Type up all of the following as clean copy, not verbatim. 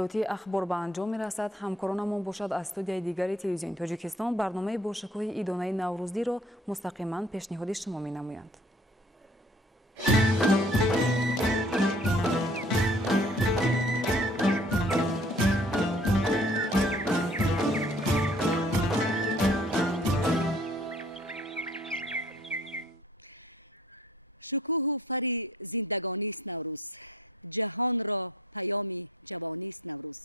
اخبار به انجام می‌رسد. همکارانمون باشد از استودیوی دیگری تلویزیون تاجیکستان برنامه با شکوه ایدانه نوروزی را مستقیما پیشنهاد شما می‌نمایند. شکوه و فر زندگانی است نوروز، جهان را پیام جوانی است نوروز،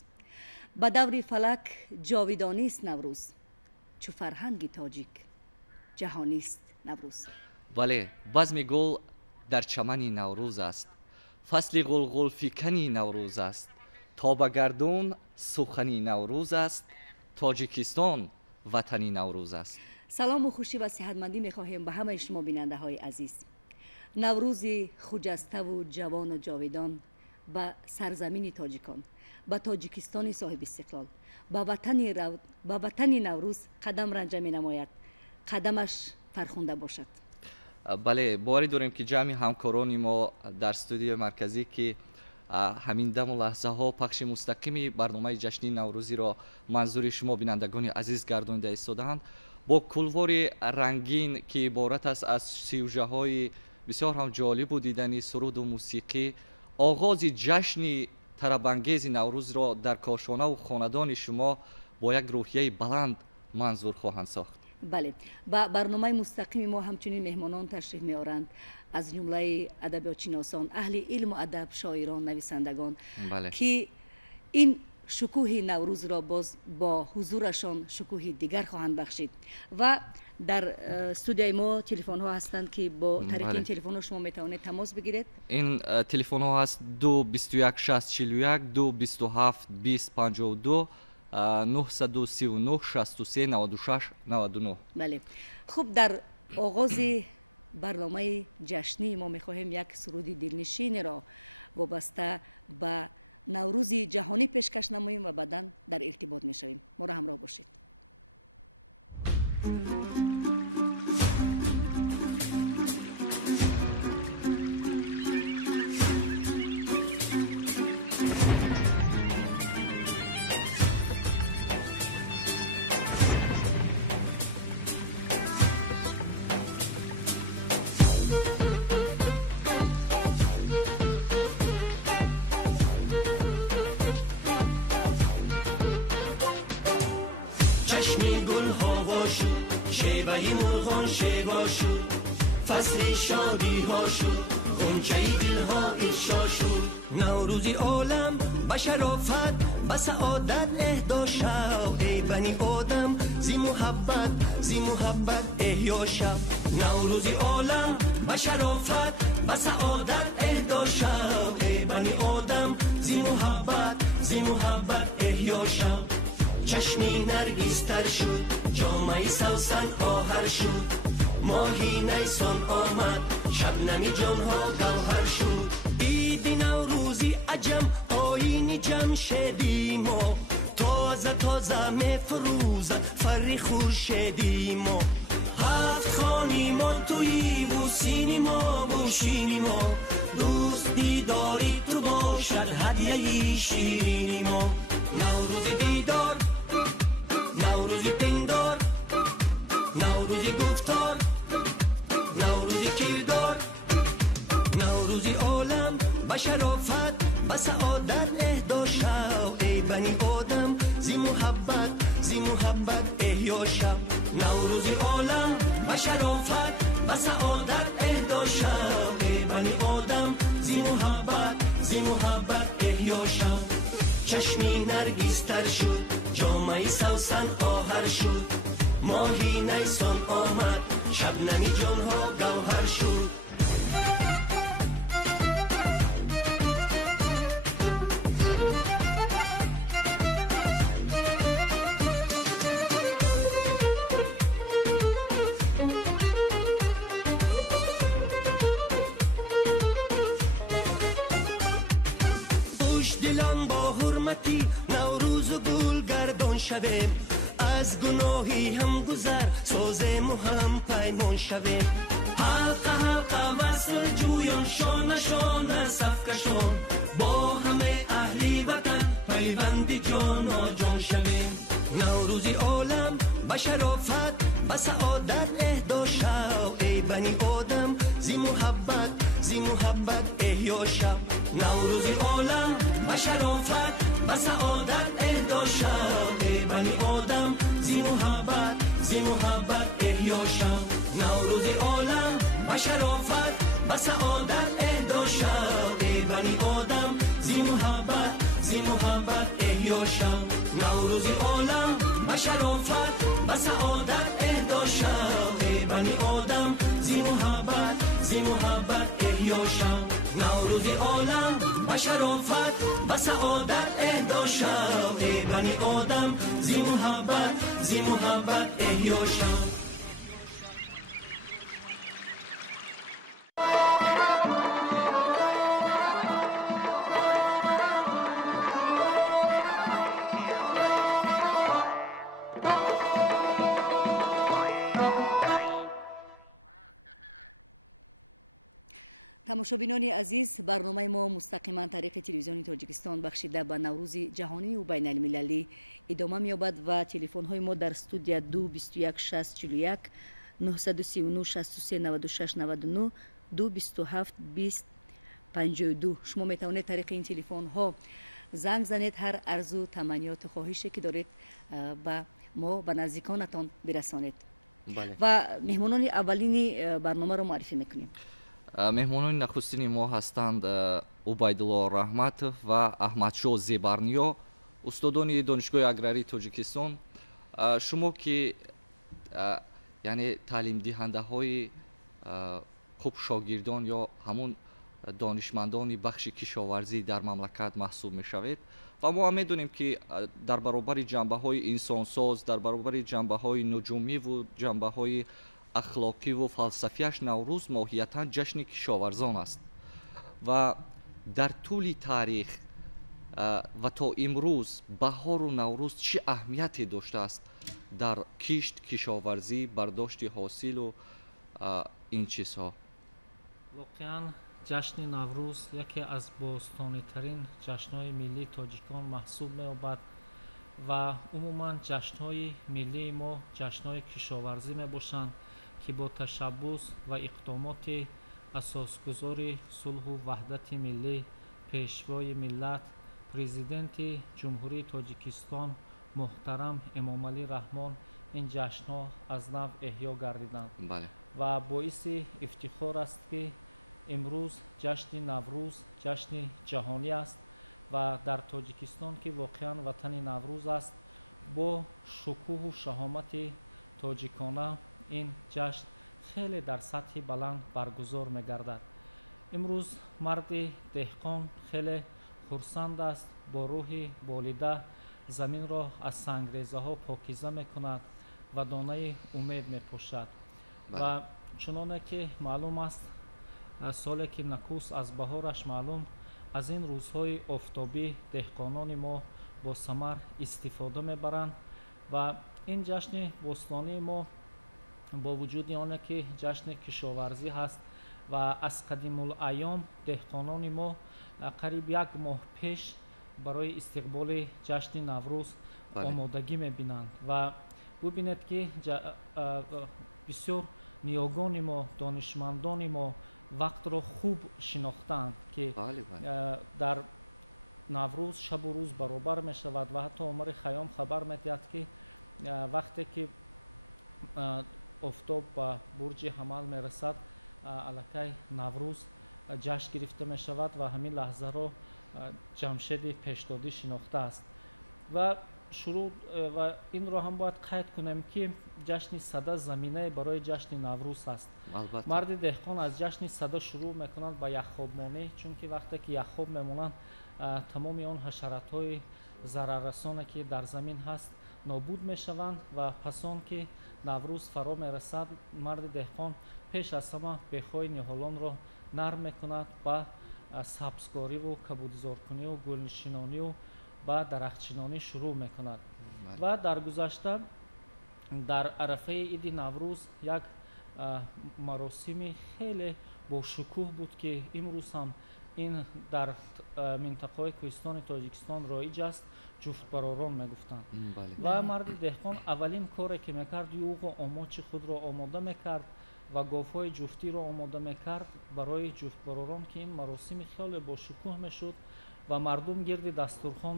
به دور فلک جاودانی است نوروز، چو فرهنگ تاجیک جهانی است نوروز. بله، بزم گل در چمن نوروز است، فصل غلغل فکنی نوروز است، تا به گردون سخنی نوروز است، تاجیکستان وطنی نوروز است. سلام و خوشی و صحتمندی می‌خواهیم به همه شما بیننده های عزیز. نوروز خجسته و جوان و جاودان به سرزمین تاجیکان، به تاجیکستان صاحب استقلال، به وطن نوروز قدم رنجه می نماید، قدمش فرخنده باشد. بله، باوری داریم که جمعی همکاران ما در استودیو مرکزی که همین دم و لحظه ها پخش مستقیمی برنامه جشنی نوروزی را منظور شما بینندگان عزیز گردانیده ایستادند، با کلوار رنگین که عبارت است از سیوژه های بسیار هم جالب و دیدنی، سرود و موسیقی، آغاز جشن طرب‌انگیز نوروز را در کاشانه و خاندان شما با یک روحیه بلند منظور خواهند ساخت. بله، با برنامه مستقیم ما همچنین مهمانان تشریف می‌آورند از جمله ادبیات‌شناسان، اهل علم و ادب، شاعران، نویسندگان. بله. که این شکوه نوروز را باز با حضورشان شکوه دیگر خواهند بخشید. و در استودیوی ما تلفن ها هستند که با طریق این تلفن ها شما میتوانید تماس بگیرید. این تلفن ها هست 221 641 227 2052 939 63 96 99. بله. خب در آغاز برنامه جشنی ما میخواهیم یک سرود دلنشین را وابسته به نوروز جهانی پیشکش نماییم و بعداً در ارتباط میشویم. ما را همراه باشید. فصل شادی ها شد، غنچه دل ها ایشا شد. نوروزی عالم به شرافت به سعادت اهدا شد. ای بنی آدم زی محبت احیا شد. نوروزی عالم به شرافت به سعادت اهدا شد. ای بنی آدم زی محبت احیا شد. چشمی نرگس تر شد، جامعه سوسن آهر شد. ماهی نیسان آمد، شبنمی جانها گوهر شد. عید نوروزی عجم آیین جمشیدی ما، تازه مفروزد فر خورشیدی ما. هفت خانی ما توی بوسینی ما بوشینی ما، دوست دیداری تو باشد هدیه شیرینی ما. نوروز دیدار، نوروز پندار، نوروز گفتار، شرافت و سعادت اهدا شد. ای بنی آدم زی محبت احیا شد. نوروزی عالم و شرافت و سعادت اهدا شد. ای بنی آدم زی محبت احیا شد. چشمی نرگس تر شد، جامعه سوسن آهر شد. ماهی نیسان آمد، شبنمی جانها گوهر شد. از گناهی هم گذر سازم و هم پیمان شویم. حلقه وصل جویان، شانه صفکشان با همه اهلی وطن پیوند جان و جان شویم. نوروزی عالم و شرافت و سعادت اهدا شو، ای بنی آدم زی محبت احیا شو. نوروزی عالم و شرافت و سعادت اهدا شو، ای بنی آدم زی محبت احیا شو. نوروزی عالم و شرافت و سعادت اهدا شو، ای بنی آدم زی محبت احیا شو. نوروزی عالم و شرافت و سعادت اهدا شو، ای بنی آدم زی محبت احیا شو. نوروزی عالم و شرافت و سعادت اهدا شو، ای بنی آدم زی محبت احیا شو. тамошобинони азиз, барномаи мо мустақиман тариқи телевизиони тоҷикистон бахшида ба наврӯзи ҷаҳониву байналмилалӣ идома меёбад ва телефонҳои мо дар студия 221 641 939 63 96 99 227 20 52. шумо метавонед тариқи ин телефонҳо занг занед ҳар арзу таманниёту хоҳише ки доред ба мо ба наздиконатон бирасонед. ва меҳмонони аввалини барномаро муаррифӣ мекунем. меҳмонони нахустини мо ҳастанд убайдулло раҳматов ва аҳмадшоҳ зебарниё, устодони донишгоҳи аграрии тоҷикистон. шумо ки яъне таълимдиҳандаҳои хуб шогирдон ё ҳамун донишмандони бахши кишоварзӣ дар мамлакат маҳсуб мешавед ва мо ҳам медонем ки дар баробари ҷанбаҳои инсонсоз, дар баробари ҷанбаҳои нуҷумиву ҷанбаҳои ахлоқиву фалсафияш наврӯз моҳиятан ҷашни кишоварзон аст ва дар тӯли таърих ва то имрӯз баҳору наврӯз чӣ аҳамияте доштааст дар кишт, кишоварзӣ, бардошти ҳосилу ин чизҳо? воқеан ҷашни наврӯз яке аз бостонитарин ҷашнҳои миллии тоҷикон маҳсуб меёбад ва умуман ҷашнҳои миллии мо ҷашнҳои кишоварзӣ мебошанд ки бо ташаббус ва иқдомоти асосгузори сулҳу ваҳдати миллӣ, пешвои миллат, президенти ҷумҳурии тоҷикистон муҳтарам эмомалӣ раҳмон ин ҷашнҳо аз нав эҳьё гардиданд. ва боиси ифтихор аст ки имрӯз ҷашни наврӯз ҷашни ҷаҳонӣ аст ва дар тоҷикистон ки воқеан ватани наврӯз аст, бо шукӯҳу шаҳомати тоҷикона ин ҷашн хеле дар сатҳи баланд баргузор мегардад. имрӯз марди деҳқон хеле хурсанд аст, бо рӯҳи болида заминро аз сангрезаҳо покиза мекунад ва донаи умед мепошад. ва чуноне ки маълум аст, соле ки накус аз баҳораш маълум, аз ин рӯзҳои офтобӣ деҳқонони мо бо самар истифода мебаранд ва ин ҷашни бостонии мо бо вуҷуди оне ки ҷашни кишоварзӣ ҳаст ва аз қадимулайём деҳқонони мо қариб 1 моҳ пеш барои истиқболи ҷашни наврӯз омодагӣ мебинанд ва бубинед ки бисёр ниёгони мо, донишмандони мо вақтро хуб шинохтаанд ки дар наврӯз шабу рӯз баробар мешавад ва ҳатто омари хаём хабар медиҳад ки вақте ки офтоб ба бурҷи ҳамал мерасад, аллакай наврӯз ҷашн гирифта мешавад ва ҳамин лаҳзаро ҷамшеди пешдодӣ шинохтааст. ва инро ҳам бояд қайд кунем ки ҷашни сада заминае барои ҷашни наврӯз аст. марди деҳқон аз ҷашни сада шурӯъ мекунад ба яххобмонӣ, чунки вақте ки яххоб мемонанд, тамоми он ҳашаратҳои зараррасоне ки дар замин ҳаст нобуд мешаванд ва пас он ки наврӯз фаро мерасад, марди деҳқон пеш аз ҳама бехҳои ниҳолонро нарм мекунад, ба сабзкориву кабудзоркунию гулнишинонию ба дарахтчинонӣ шурӯъ мекунад. ва дар гузашта дар арафаи иди наврӯз як маросими хеле бошукӯҳ буд ки имрӯз ҳам ин дар минтақаҳои кӯҳистони тоҷикистон роиҷ аст, ҷуфтбаророн мегуфтанд. бале. ва марди деҳқон аввалин коре ки мекард, юғу омочи худро омода мекард ва говҳои ҷуфтиро омода мекард барои ҷуфтбаророн, ки ин маросими хеле бошукӯҳ мешуд ва мардум гирди дастурхон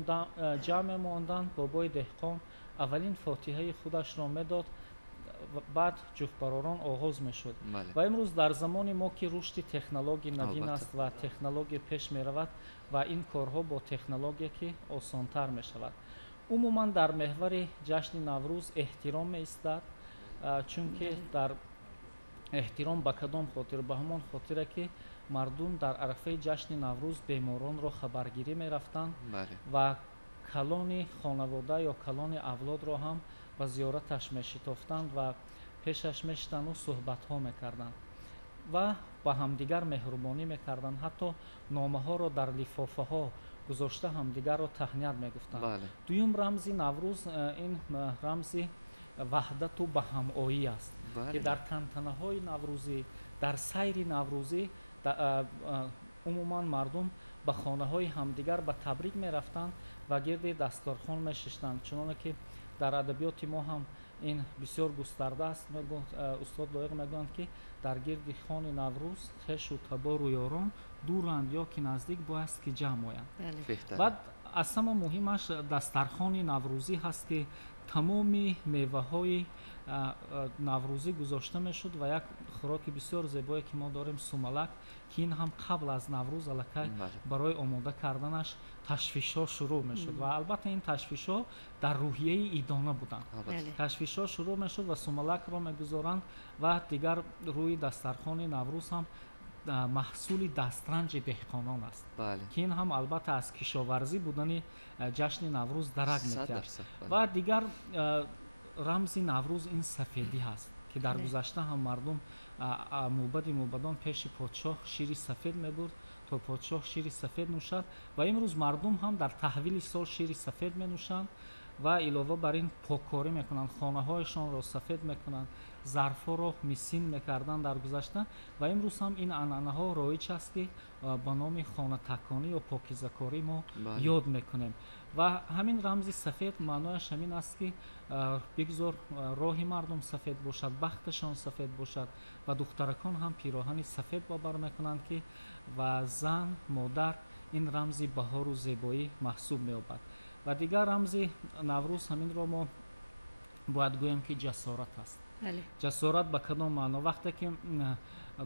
ҷамъ мемонданд. Бобои деҳқон аввалин фотиҳаи худашро медод, баъд ҷуфтбаророн оғоз мешуд. Ва имрӯз дар замони мо ки рушди технология навин аст ва технология пеш меравад ва ин корҳо бо технология ки осонтар мешавад. Умуман дар меҳвари ҷашни Наврӯз эҳтиром меистад, чунки дар эҳтиром ба кадом хотир? Ба ҳамон хотире ки мардум дар арафаи ҷашни Наврӯз беморонро хабаргирӣ мерафтанд ва калони хонавода ё калони авлодро ҳам ба зиёраташ мешитофтанд ва пешаш мешиданду суҳбатҳо мекарданд ва ба ҳамдигар меҳрубонӣ мекарданд. ҳатто номаҳоро дар лифофаҳо гузошта ҳамдигарро таҳният мегуфтанд. дуюм рамзи Наврӯз ин рамзи ваҳдату баҳамоӣ аст, ки дар тантанаҳои наврӯзӣ, дар сайри наврӯзӣ умуман мардум ба хонаҳои ҳамдигар ба табрик мерафтанд ва гирди дастархон мешиштанд. чуноне ки дар адабиёти мо ҳам ин бисёр густарда аст. устод лоиқ мегӯянд ки дар гирди хони Наврӯз хешу табору ёрон дуранд ё ки наздик бояст ки ҷамъ оянд. баъд аз ҳама муҳимаш дастархони наврӯзӣ ҳаст, ки тамоми меваҳои наврӯзӣ гузошта мешуд ва як хӯроки бисёр зебое ки мо дорем сумалак, ки ин ҳам қабл аз Наврӯз аллакай барои омода карданаш ташвишҳо шурӯъ мешуд ва албатта ин ташвишҳо дар рӯҳияи идона буданд. ташвишҳо шурӯъ мешуд ва сумалакро мегузоранд ва дигар рӯи дастархони Наврӯз ҳам маҳсули дастранҷи деҳқонон аст, ки ин ҳам албатта аз кишоварзӣ будани ҷашни Наврӯз дарак мекард. ва дигар рамзи Наврӯз ин сафедӣ ҳаст, ки дар гузашта ҳам мардум мӯбади мӯбадон пеши подшоҳ шири сафед мебурд то подшоҳ шири сафед нӯшад ва имрӯз мардум ҳам дар таҳвили сол шири сафед менӯшанд ва илова бар ин поккорӣ мекунанд, хонаҳояшонро сафед мекунанд, зарфҳоро мисин мекарданд дар гузашта ва имрӯз ҳам ин анъанаҳо роиҷ аст, ки ба номи хонатаконӣ ё покизакорӣ мо ёд мекунем. ва ҳамин рамзи сафед маънояш ҳамин аст, ки бигзор роҳи мардум сафед бошад, бахташон сафед бошад ва духтаракон ҳам пироҳани сафед бовар мекунанд, ки ва зан модар ин рамзи баҳору зебоӣ маҳсуб меёбад. ва дигар рамзи Наврӯз ҳаминро мо бояд гӯем, ки ҷасорат аст. ҷасорат ба кадом маъно? Вақте ки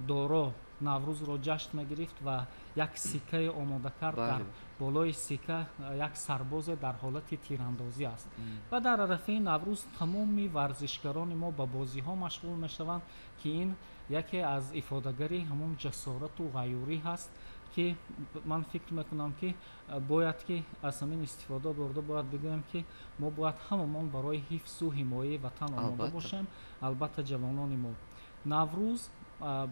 доро Наврӯзро ҷашн мегирифт ва як сиккае омода кард, дар болои сикка як сарбозе дар ҳолати тирандозӣ аст ва дар арафаи Наврӯз тамоми варзишгарони мо ба бозиҳо машғул мешаванд, ки ин яке аз ифодагари ҳамон ҷасорату ғайёрӣ ҳаст, ки ман фикр мекунам, ки бояд ки аз ҳамин истифода бурда бояд бигӯем, ки мо бояд ҳамамон барои ҳифзу ҳимояи ватан омода бошем, албатта ҷавонони мо. Наврӯз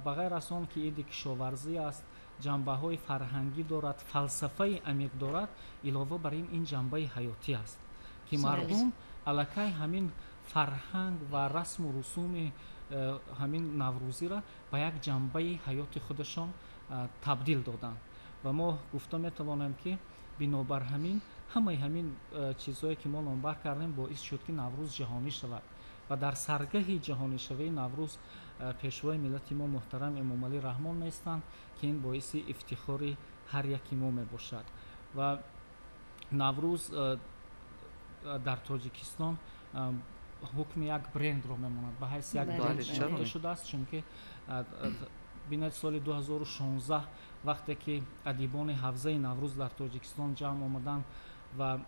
ба ғайр аз он ки иди кишоварзӣ аст, ҷанбаҳои фарҳангӣ дорад, фалсафаи амиқ дорад, илова бар ин ҷанбаи ҳаётӣ аст, ки мардум аллакай ҳамин фарҳанг ва расму русуми ҳамин наврӯзира ба як ҷанбаи ҳаёти худашон табдил доданд. ва мо гуфта метавонем, ки бинобар ҳамаи ҳамин чизҳое ки мо номбар кардем боис шуд, ки Наврӯз ҷаҳонӣ шавад ва дар саргаҳи ҷаҳонишавии Наврӯз пешвои миллати мо муҳтарам Эмомалӣ Раҳмон меистанд, ки ин боиси ифтихори ҳар яки мо мебошад. ва Наврӯз дар Тоҷикистон ҳукми як брендро мемонад, ба ҳайси як бренд шинохта шудааст, чунки бинед соли 2016 вақте ки адибони ҳавзаи Наврӯз дар Тоҷикистон ҷамъ омаданд ва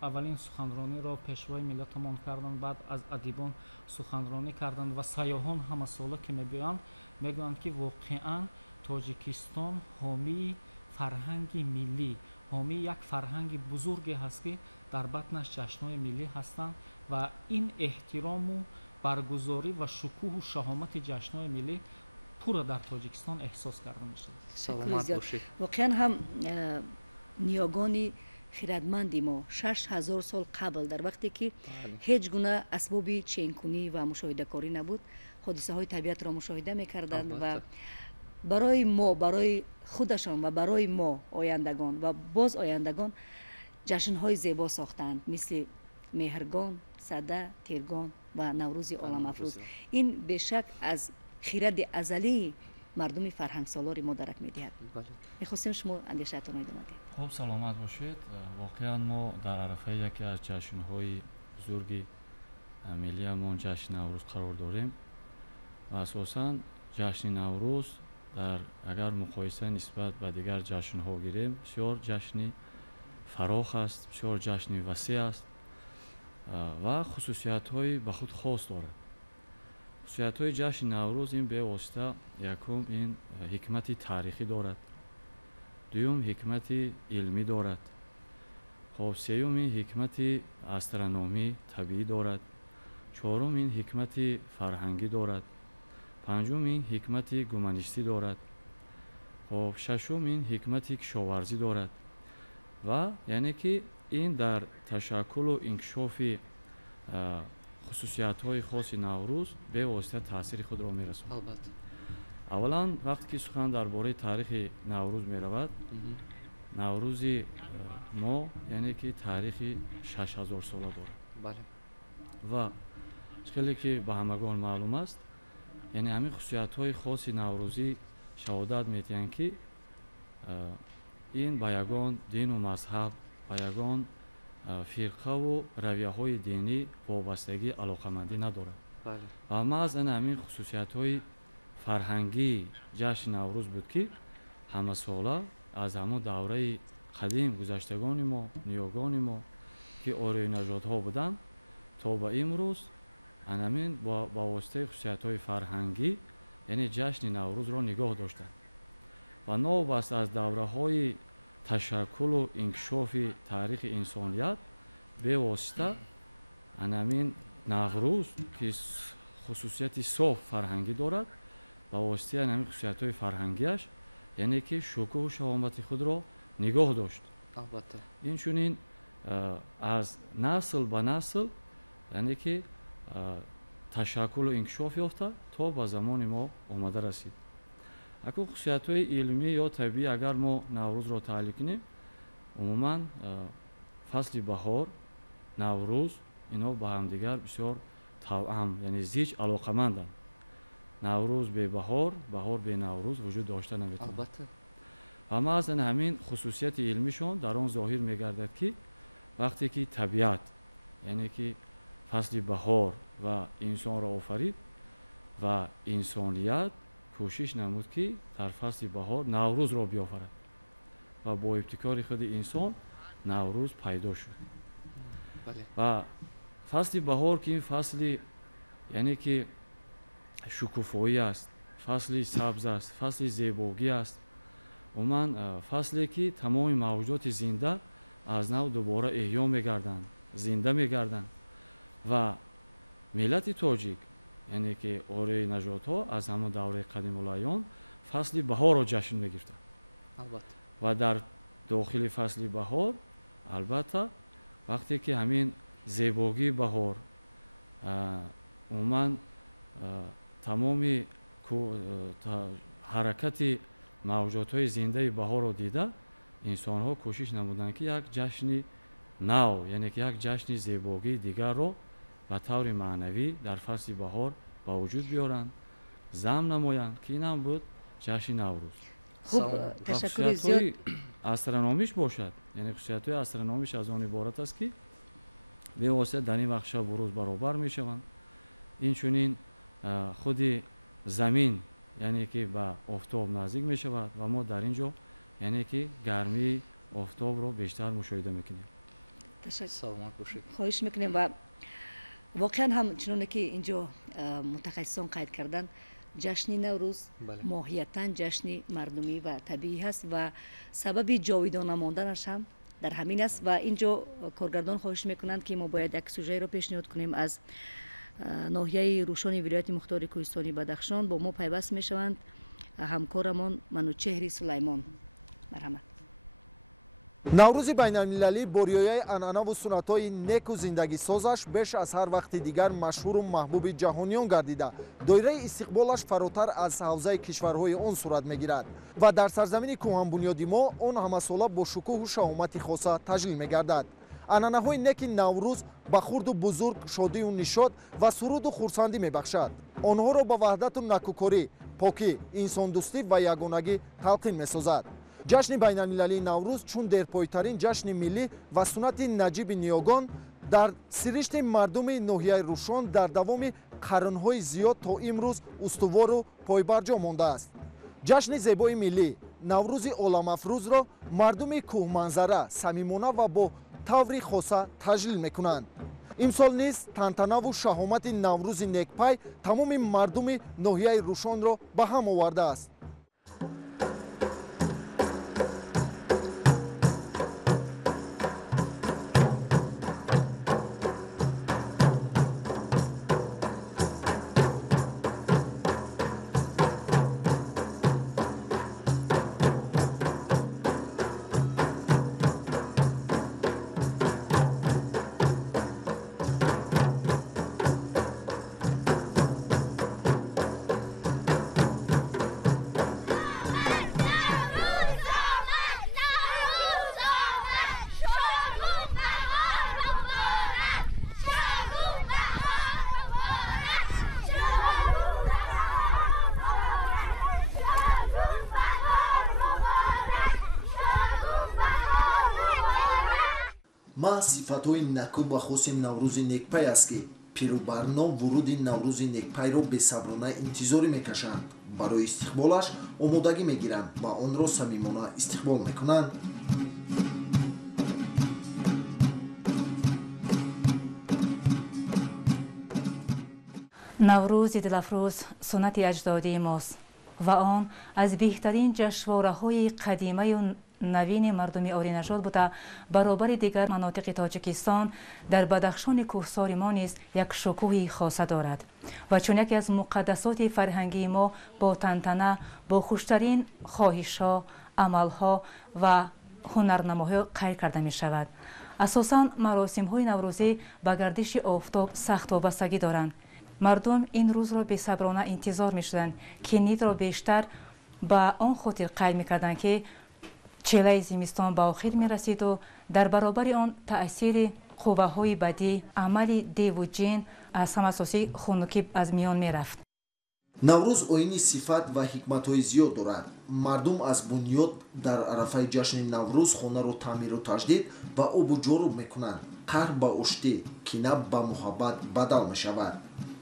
аввалин суханрониро пешвои миллатамон карданд, баъд аз адибон суханронӣ карданд ва сайёҳон ҳамасола ки мегӯянд, ки воқеан Тоҷикистон ҳомии фарҳанги миллӣ, ҳомии як фарҳанги бузурге ҳаст, ки дар батнаш ҷашнҳои миллӣ ҳастанд ва ин эҳтирому баргузорӣ ва шукӯҳу шаҳомати ҷашнҳои миллӣ пурра дар Тоҷикистон эҳсос карда мешавад. саломат бошед. воқеан ҳам ниёгони хиратманди мо 6000 сол қабл, дар вақте ки ҳеҷ гуна асбоби ченкунӣ ва мушоҳидакорӣ набуд, ҳодисаҳои табиатро мушоҳида мекарданд ва برای ما، برای خودشان و برای ما آیندگان و باز آیندگان جشن‌های زیبا ساختند، مثل مهرگان، سده، تیرگان و نوروز عالم افروز. این به شک از خیرد ازلی مردم فرهنگ سالار ما درک می‌دهد. می‌خواستیم شما اندیشه‌تان را ادامه دهید. خب سلامت باشید. واقعا ما در عرفه یکی از جشن‌های بزرگ ملیمون جشن نوروز قرار داریم و اساساً جشن نوروز اگر مقایسه نسبت به دیگر جشن‌ها گیریم بسیار جشن فراخ است، بسیار جشن وسیع است و خصوصیت‌های به خود خاص دارد. خصوصیت‌های جشن نوروز این به واسطه یکم این حکمت تاریخی دارد، دوم حکمت علمی دارد، خب سوم این حکمت استرونومی طبیعی دارد، چهارم این حکمت فرهنگی دارد، پنجم این حکمت گومانیستی دارد، خب ششم این حکمت کشاورزی دارد و یعنی که این در تشکل و انکشاف خصوصیت‌های خاص نوروز به واسطه تاثیر خود را می‌رساند. اولا وقتی که سخن درباره تاریخ نوروز می‌رود، نوروز ما یعنی که تاریخ 6000 ساله دارد. و خیلی که به همگان معلوم است، یعنی همین خصوصیت‌های خاص نوروزی شهادت می‌دهند که این با یگان دین و مذهب، با یگان فرقه و رویه‌های دینی وابستگی علاقمندی ندارد. و محض همین خصوصیت‌های فرهنگی جشن نوروز بود که همه ساله از همه دوره قدیم گذشتگان ما، نیاگان ما که آریای نژادها بودند تا به امروز همین با واسطه خصوصیت‌های فرهنگی یعنی جشن نوروز را نگاه داشتند و نوبست از دوره‌های تشکل و انکشاف تاریخ انسانیت به واسطه همین نوروز که خصوصیت صاف فرهنگی دارد با واسطه همین خصوصیت‌های فرهنگیش یعنی که شکوه و شهامت خود را نگاه داشت. البته این چنین از نسل به نسل یعنی که تشکل و انکشاف یافته تا به زمان ما آمده رسید. اکنون خصوصیت‌های علمی یا طبیعی اگر ما نوروز را تعلیق کنیم، عموماً فصل بهار، نوروز اینا با هم دیگر بسیار توأم یعنی زیج علاقمندند. نوروز به بهار، بهار به نوروز وجود داشته نمیتونه. البته و ما از همین خصوصیت علمیشون در آن ظاهر میگردد که وقتی که طبیعت یعنی که فصل بهار و انسان را آفرید و انسانیت کوشش نمود که در فصل بهار نوروز را بیافرد و با ابتکار خود انسان نوروز پیدا شد. و فصل بهار که این فصل یعنی که شکوفایی است، فصل سبز است، فصل زیبایی است، عموما فصلی که تمام موجودات زنده از نو دوباره احیا میگردند، زنده میگردند و ملت تاجیک یعنی که آریای نژادها از همه دوره قدیم الایام فصل بهار را جشن میگرفتند. و در داخل فصل بهار البته وقتی که همین زیبایی بهار عموما تمام حرکت موجودات زنده بهار را دیده انسان ها کوشش نمودند که یک جشن نو یعنی که یک جشن زیبایی دیگر را به طور معنوی در فصل بهار با وجود بیارند، ضم نمایند که این هم بود جشن نوروز. خوب تشکر زیاد. استرونومیش باشد، یعنی خصوصیت‌های استرونومیش از آن عبارت است که به واسطه در این وقت شب و روز برابر میشوند. این چنین خود زمین یعنی که به آفتاب نزدیک می شود و ما در اینجا یعنی که گرمی آفتاب رو بیشتر مشاهده میکنیم. سلامت باشید. خواهش میکنیم و واقعا هم چنانه که اینجا متخصصان قید کردن جشن نوروز ماهیتاً جشن مردمی و طبیعی هست و سبب جاویدانه ماندنش هم در همین است و اینجا کارگردان خواهش میکنند که ما باید یک سوژه رو پیشنهاد کنیم از ناحیه روشن ولایت مختار کوهستانی بدخشان. با ما پیوست میشوند همکارمان منوچهر سلیمان. مرحمت. наврӯзи байналмилалӣ бо риояи анъанаву суннатҳои неку зиндагисозаш беш аз ҳар вақти дигар машҳуру маҳбуби ҷаҳониён гардида, доираи истиқболаш фаротар аз ҳавзаи кишварҳои он сурат мегирад ва дар сарзамини кӯҳанбунёди мо он ҳамасола бо шукӯҳу шаҳомати хоса таҷлил мегардад. анъанаҳои неки наврӯз ба хурду бузург шодию нишод ва суруду хурсандӣ мебахшад. онҳоро ба ваҳдату накӯкорӣ, покӣ, инсондӯстӣ ва ягонагӣ талқин месозад. ҷашни байналмилалии наврӯз чун дерпойтарин ҷашни миллӣ ва суннати наҷиби ниёгон дар сиришти мардуми ноҳияи Рӯшон дар давоми қарнҳои зиёд то имрӯз устувору пойбарҷо мондааст. ҷашни зебои миллӣ наврӯзи оламафрӯзро мардуми кӯҳманзара самимона ва бо таври хоса таҷлил мекунанд. имсол низ тантанаву шаҳомати наврӯзи некпай тамоми мардуми ноҳияи Рӯшонро ба ҳам овардааст. маҳз сифатҳои накӯ ва хоси наврӯзи некпай аст ки пирӯбарно вуруди наврӯзи некпайро бесаброна интизорӣ мекашанд, барои истиқболаш омодагӣ мегиранд ва онро самимона истиқбол мекунанд. наврӯзи дилафрӯз суннати аҷдодии мост ва он аз беҳтарин ҷашнвораҳои қадимаю навини мардуми оринажод буда баробари дигар манотиқи Тоҷикистон дар Бадахшони кӯҳсори мо низ як шукӯҳи хоса дорад ва чун яке аз муқаддасоти фарҳангии мо бо тантана, бо хуштарин хоҳишҳо, амалҳо ва ҳунарнамоҳо қайд карда мешавад. асосан маросимҳои наврӯзӣ ба гардиши офтоб сахт вобастагӣ доранд. мардум ин рӯзро бесаброна интизор мешуданд ки нидро бештар ба он хотир қайд мекарданд ки челаи зимистон ба охир мерасиду дар баробари он таъсири қувваҳои бадӣ, амали деву ҷин аз ҳама асосӣ хунукӣ аз миён мерафт. наврӯз оини сифат ва ҳикматҳои зиёд дорад. мардум аз бунёд дар арафаи ҷашни наврӯз хонаро таъмиру таҷдид ва обу ҷоруб мекунанд. қаҳр ба оштӣ, кина ба муҳаббат бадал мешавад.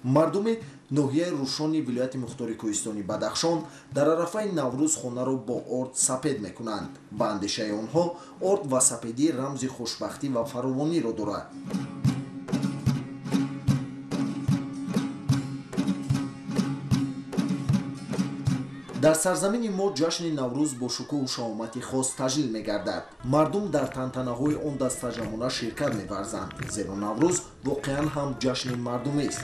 мардуми ноҳияи Рӯшони вилояти мухтори кӯҳистони Бадахшон дар арафаи наврӯз хонаро бо орд сапед мекунанд. ба андешаи онҳо орд ва сапедӣ рамзи хушбахтӣ ва фаровониро дорад. дар сарзамини мо ҷашни наврӯз бо шукӯҳу шаҳомати хос таҷлил мегардад. мардум дар тантанаҳои он дастаҷамона ширкат меварзанд, зеро наврӯз воқеан ҳам ҷашни мардумист.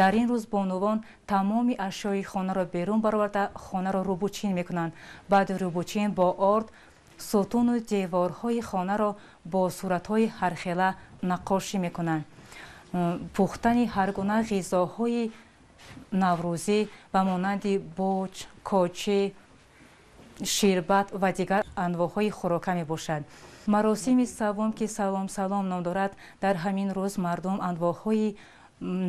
дар ин рӯз бонувон тамоми ашёи хонаро берун бароварда хонаро рӯбучин мекунанд. баъди рӯбучин бо орд сутуну деворҳои хонаро бо суратҳои ҳархела наққошӣ мекунанд. пухтани ҳар гуна ғизоҳои наврӯзӣ ба монанди боч, кочи, ширбат ва дигар анвоъҳои хӯрока мебошад. маросими саввум ки салом салом ном дорад, дар ҳамин рӯз мардум анвоъҳои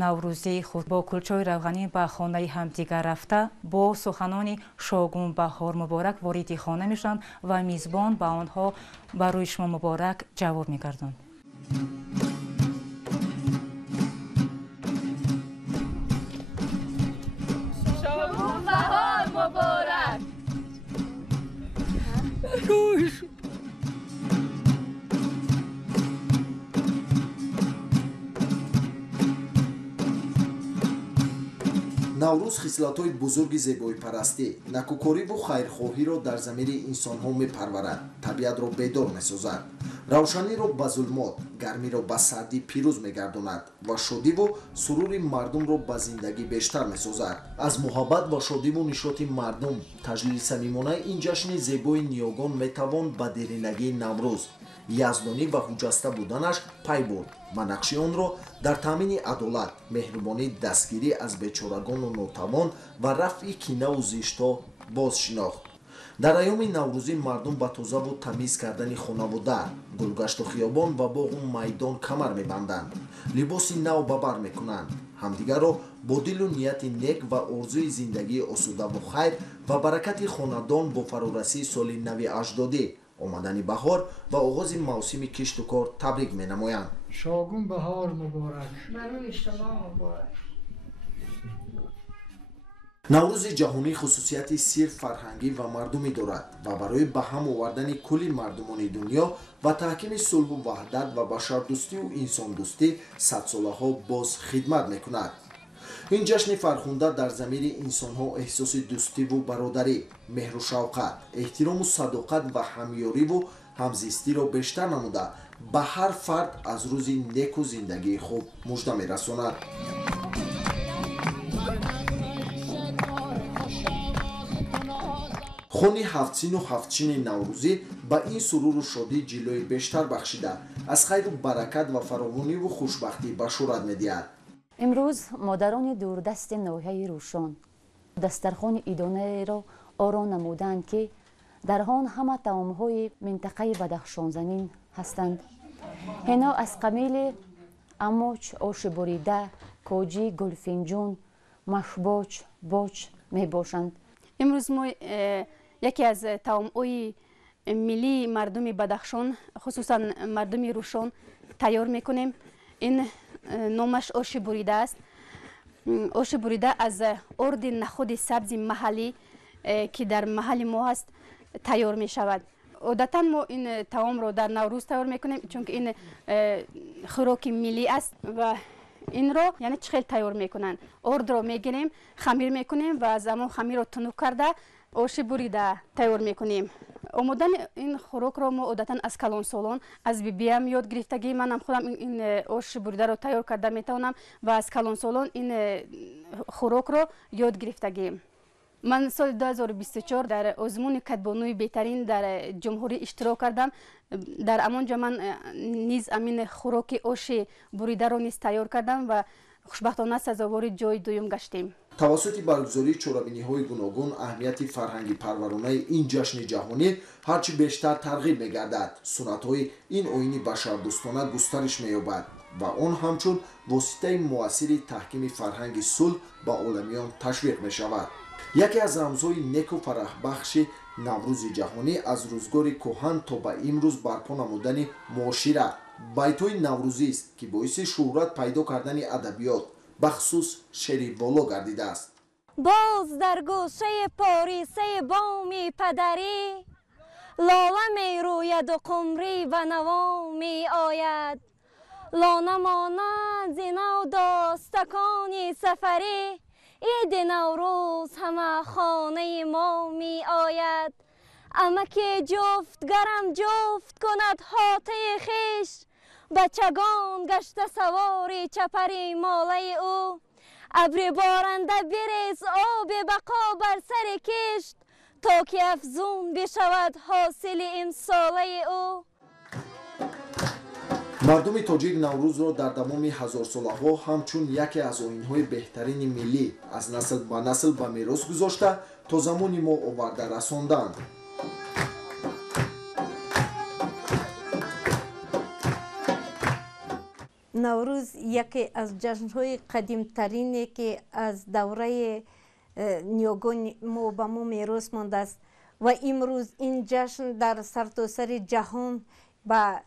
наврӯзии худ бо кулчаҳои равғанӣ ба хонаи ҳамдигар рафта бо суханони шогун баҳор муборак вориди хона мешаванд ва мизбон ба онҳо барои шумо муборак ҷавоб мегарданд. шогун баҳор муборак. наврӯз наврӯз хислатҳои бузурги зебоипарастӣ, накӯкориву хайрхоҳиро дар замири инсонҳо мепарварад, табиатро бедор месозад, равшаниро ба зулмот, гармиро ба сардӣ пирӯз мегардонад ва шодиву сурури мардумро ба зиндагӣ бештар месозад. аз муҳаббат ва шодиву нишоти мардум таҷлили самимонаи ин ҷашни зебои ниёгон метавон ба деринагии наврӯз, яздонӣ ва хуҷаста буданаш пай бурд ва нақши онро дар таъмини адолат, меҳрубонӣ, дастгирӣ аз бечорагону нотавон ва рафъи кинаву зиштҳо боз шинохт. дар айёми наврӯзӣ мардум ба тозаву тамиз кардани хонаву дар, гулгашту хиёбон ва боғу майдон камар мебанданд, либоси нав ба бар мекунанд, ҳамдигарро бо дилу нияти нек ва орзуи зиндагии осудаву хайр ва баракати хонадон бо фарурасии соли нави аҷдодӣ, омадани баҳор ва оғози мавсими кишту кор табрик менамоянд. шогун баҳор муборак. барои шумо муборак. наврӯзи ҷаҳонӣ хусусияти сир фарҳангӣ ва мардумӣ дорад ва барои ба ҳам овардани кулли мардумони дунё ва таҳкими сулҳу ваҳдат ва башардӯстию инсондӯстӣ садсолаҳо боз хидмат мекунад. ин ҷашни фархунда дар замири инсонҳо эҳсоси дӯстиву бародарӣ, меҳру шавқат, эҳтирому садоқат ва ҳамёриву ҳамзистиро бештар намуда ба ҳар фард аз рӯзи неку зиндагии хуб мужда мерасонад. خوانی هفت‌سین و هفت‌چین نوروزی با این سرور و شادی جلوی بیشتر بخشیده از خیر و برکت و فراوانی و خوشبختی بشارت می‌دهد. امروز مادران دوردست ناحیه روشن دسترخوان ایدانه را آرام نمودند که در آن همه طعام‌های منطقه بدخشان زمین هستند. اینا از قبیل اموچ، آش بریده، کاجی، گلفنجون، مشباچ، باچ میباشند. امروز ما یکی از طعام‌های ملی مردم بدخشان خصوصا مردم روشن تیار میکنیم. این نامش آش بریده است. آش بریده از ارد نخود سبز محلی که در محل ما هست تیار می شود. عادتا ما این طعام رو در نوروز تیار میکنیم چون که این خوراک ملی است و این رو یعنی چخیل تیار میکنن. ارد رو میگیریم، خمیر میکنیم و از همون خمیر رو تنوک کرده آش بریده تیار میکنیم. آمدن این خوراک رو ما عادتا از کلان سالان از بیبیم یاد گرفتگی، منم خودم این آش بریده رو تیار کرده میتونم و از کلان سالان این خوراک رو یاد گرفتگی. من سال 2024 در آزمون کدبانوی بهترین در جمهوری اشتراک کردم. در همانجا من نیز امین خوراک آش بریده رو نیز تیار کردم و خوشبختانه سزاوار جای دوم گشتیم. توسط برگزاری چورابینی‌های گوناگون اهمیت فرهنگی پرورانه این جشن جهانی هرچی بیشتر ترغیب می‌گردد. سنت‌های این آیین بشردوستانه گسترش می‌یابد و آن همچون واسطه مؤثری تحکیم فرهنگ صلح با عالمیان تشویق می‌شود. یکی از رمزهای نیک و فرح بخش نوروز جهانی از روزگار کهن تا به امروز برپا نمودن معاشرت بیت‌های نوروزی است که باعث شهرت پیدا کردن ادبیات بخصوص شعر والا گردیده است. باز در گوشه پاریسه بامی پدری لاله می روید و قمری و نوا می آید. لانه ماند زینه و داستکانی سفری عید نوروز همه خانه ما می آید. اما که جفتگرم جفت کند حاطه خیش بچگان گشته سواری چپری ماله او. ابر بارنده بریز آب بقا بر سر کشت تا که افزون بشود حاصل امساله او. مردم تاجیک نوروز را در تمام هزارساله‌ها همچون یکی از آیین‌های بهترین ملی از نسل به نسل به میراث گذاشته تا زمان ما آورده رساندند. نوروز یکی از جشن‌های قدیم‌ترینی که از دوره نیوگان ما به ما میراث مانده است و امروز این جشن در سرتاسر جهان به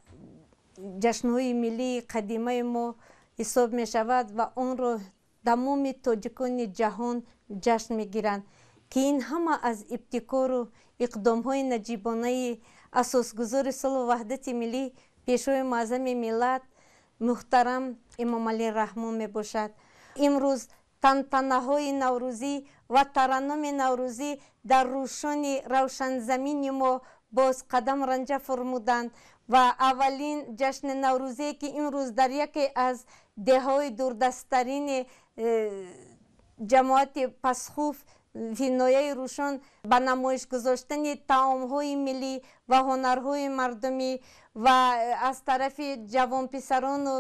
جشن‌های ملی قدیمی ما حساب می شود و آن را تمام تاجیکان جهان جشن می گیرند که این همه از ابتکار و اقدام‌های نجیبانه اساسگذار صلح و وحدت ملی پیشوای معظم ملت محترم امام علی رحمان می باشد. امروز тантанаҳои наврӯзӣ ва тараннуми наврӯзӣ дар рӯшони равшанзамини мо боз қадам ранҷа фурмуданд ва аввалин ҷашни наврӯзие ки имрӯз дар яке аз деҳаҳои дурдасттарини ҷамоати пасхуф финояи рӯшон ба намоиш гузоштани таомҳои миллӣ ва ҳунарҳои мардумӣ ва аз тарафи ҷавонписарону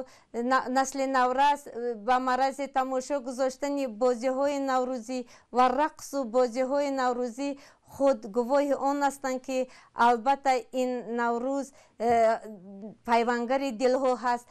насли наврас ба марази тамошо гузоштани бозиҳои наврӯзӣ ва рақсу бозиҳои наврӯзӣ худ гувоҳи он ҳастанд ки албатта ин наврӯз пайвангари дилҳо ҳаст.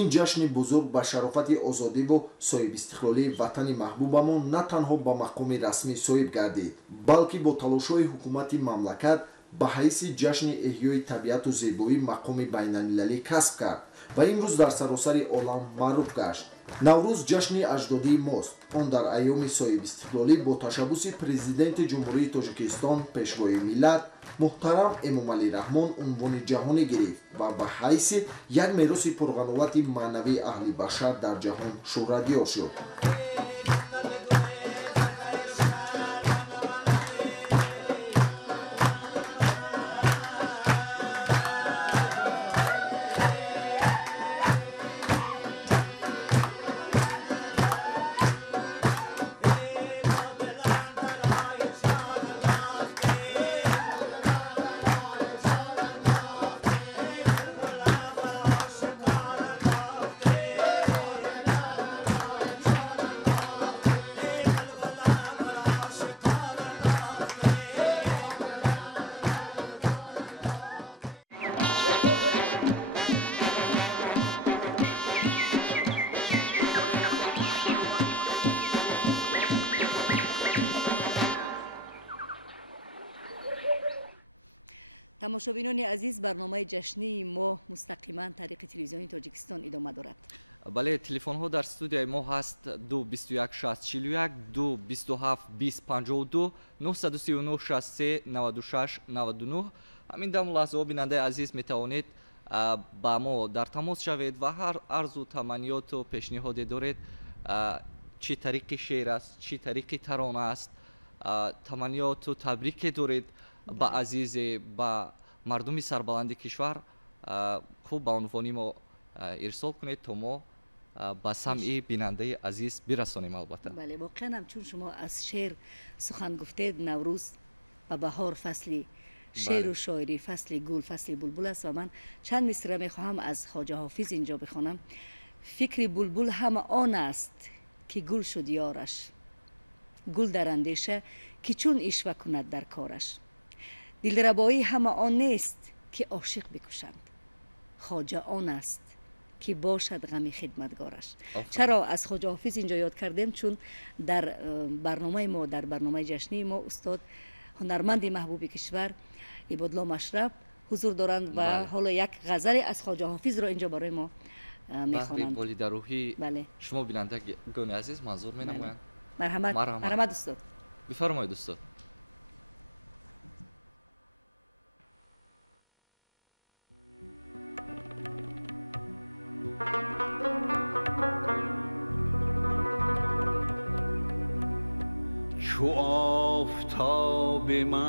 ин ҷашни бузург ба шарофати озодиву соҳибистиқлолии ватани маҳбубамон на танҳо ба мақоми расмӣ соҳиб гардид, балки бо талошҳои ҳукумати мамлакат ба ҳайси ҷашни эҳёи табиату зебоӣ мақоми байналмилалӣ касб кард ва имрӯз дар саросари олам маъруф гашт. наврӯз ҷашни аҷдодии мост. он дар айёми соҳибистиқлолӣ бо ташаббуси президенти ҷумҳурии Тоҷикистон пешвои миллат муҳтарам Эмомалӣ Раҳмон унвони ҷаҳонӣ гирифт ва ба ҳайси як мероси пурғановати маънавии аҳли башар дар ҷаҳон шӯҳратдиёр шуд. тамошобинони азиз, барномаи ҷашнии мо мустақиман тариқи телевизиони Тоҷикистон идома дорад. бале, телефонҳо дар студияи мо ҳаст 221 641 227 2052 939 63 96 99. ҳамин дам лаҳзаҳо бинандаи азиз метавонед ба мо дар тамос шавед ва ҳар арзу таманниёту пешниҳоде доред, чӣ тариқи шеър аст, чӣ тариқи тарона аст, таманниёту табрике доред ба азизе, ба мардуми сарбаланди кишвар, хуб ба унвони мо ирсол кунед то мо ба самъи бинандаи азиз бирасонем. албатта бале, воқеан ҳамчун шумо аз шеър сухан гуфтед, наврӯз ба баҳор фасли шеъру шоирӣ, фасли гул, фасли булбул аст ва ман чанд мисра мехоҳам аз хоҷа ҳофиз инҷо бихонам. фикри булбул ҳама он аст ки гул шуд ёраш, гул дар андеша ки чун ишва кунад дар кораш. дилрабоӣ ҳама он нест ки ошиқ бикушанд, хоҷа он аст ки бошад ғами хидматгораш. чаро аз хоҷа ҳофиз инҷо ёд кардем? чун дар барномаи мо, дар барномаи ҷашнии мо устод ҳунарманди маҳбуби кишвар Ибодло Машраб ҳузур доранд ва ҳоло як ғазале аз хоҷа ҳофизро инҷо барои мо мехонанд. волидарӯҳи шумо бинандагони азиз манзур менамоянд. марҳамат устод. бифармоед устод. چو آفتاب می،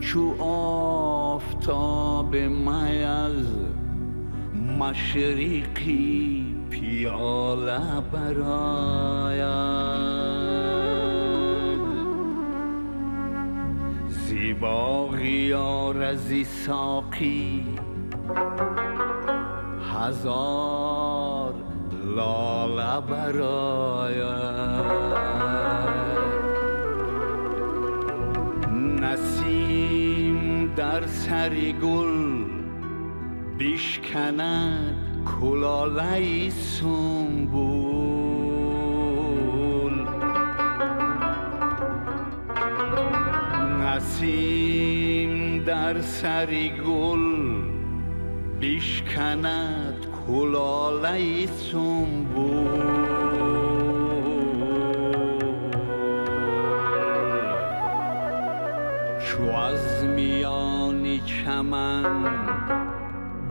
چو آفتاب می از مشرقی پیاله براید، زیباغی یار از ساقی هزار لاله براید، نسیم در سر گل بشکند کلاله سنبول، نسیم در سر گل بشکند کلاله سنبول، چو از میان چمن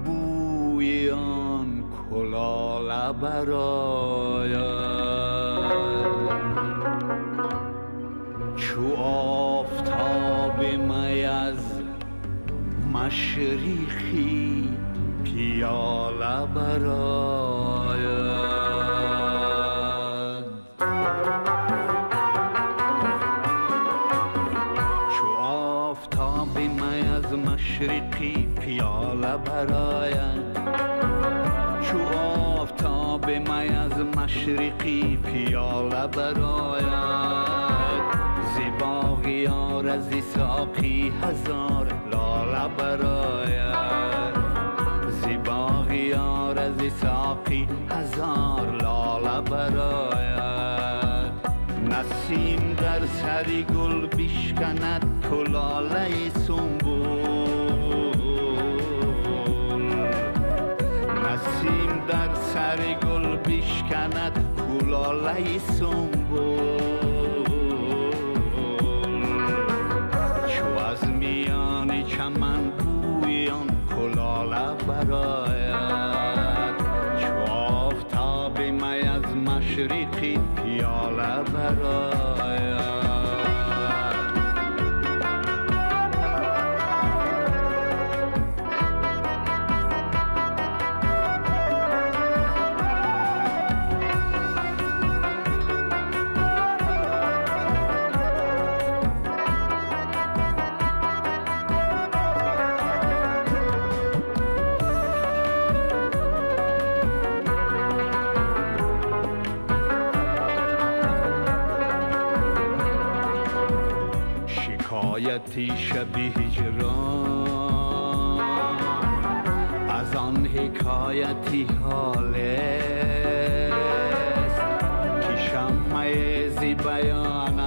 بوی آن کلاله برآید چو آفتاب می از مشرقی پیاله برآید چو آفتاب می از مشرقی پیاله برآید چو آفتاب می از مشرقی پیاله برآید زیباغی یار از ساقی هزار لاله برآید زیباغی یار از ساقی هزار لاله برآید نسیم در سری گل بشکند کلاله سنبول نسیم در سری گل بشکند کلاله سنبول چو از میان چمن بویان کلاله برآید چو آفتاب می از مشرقی پیاله برآید شکایتی شب هجران از آن حکایتی حال است که شمع زی بیانش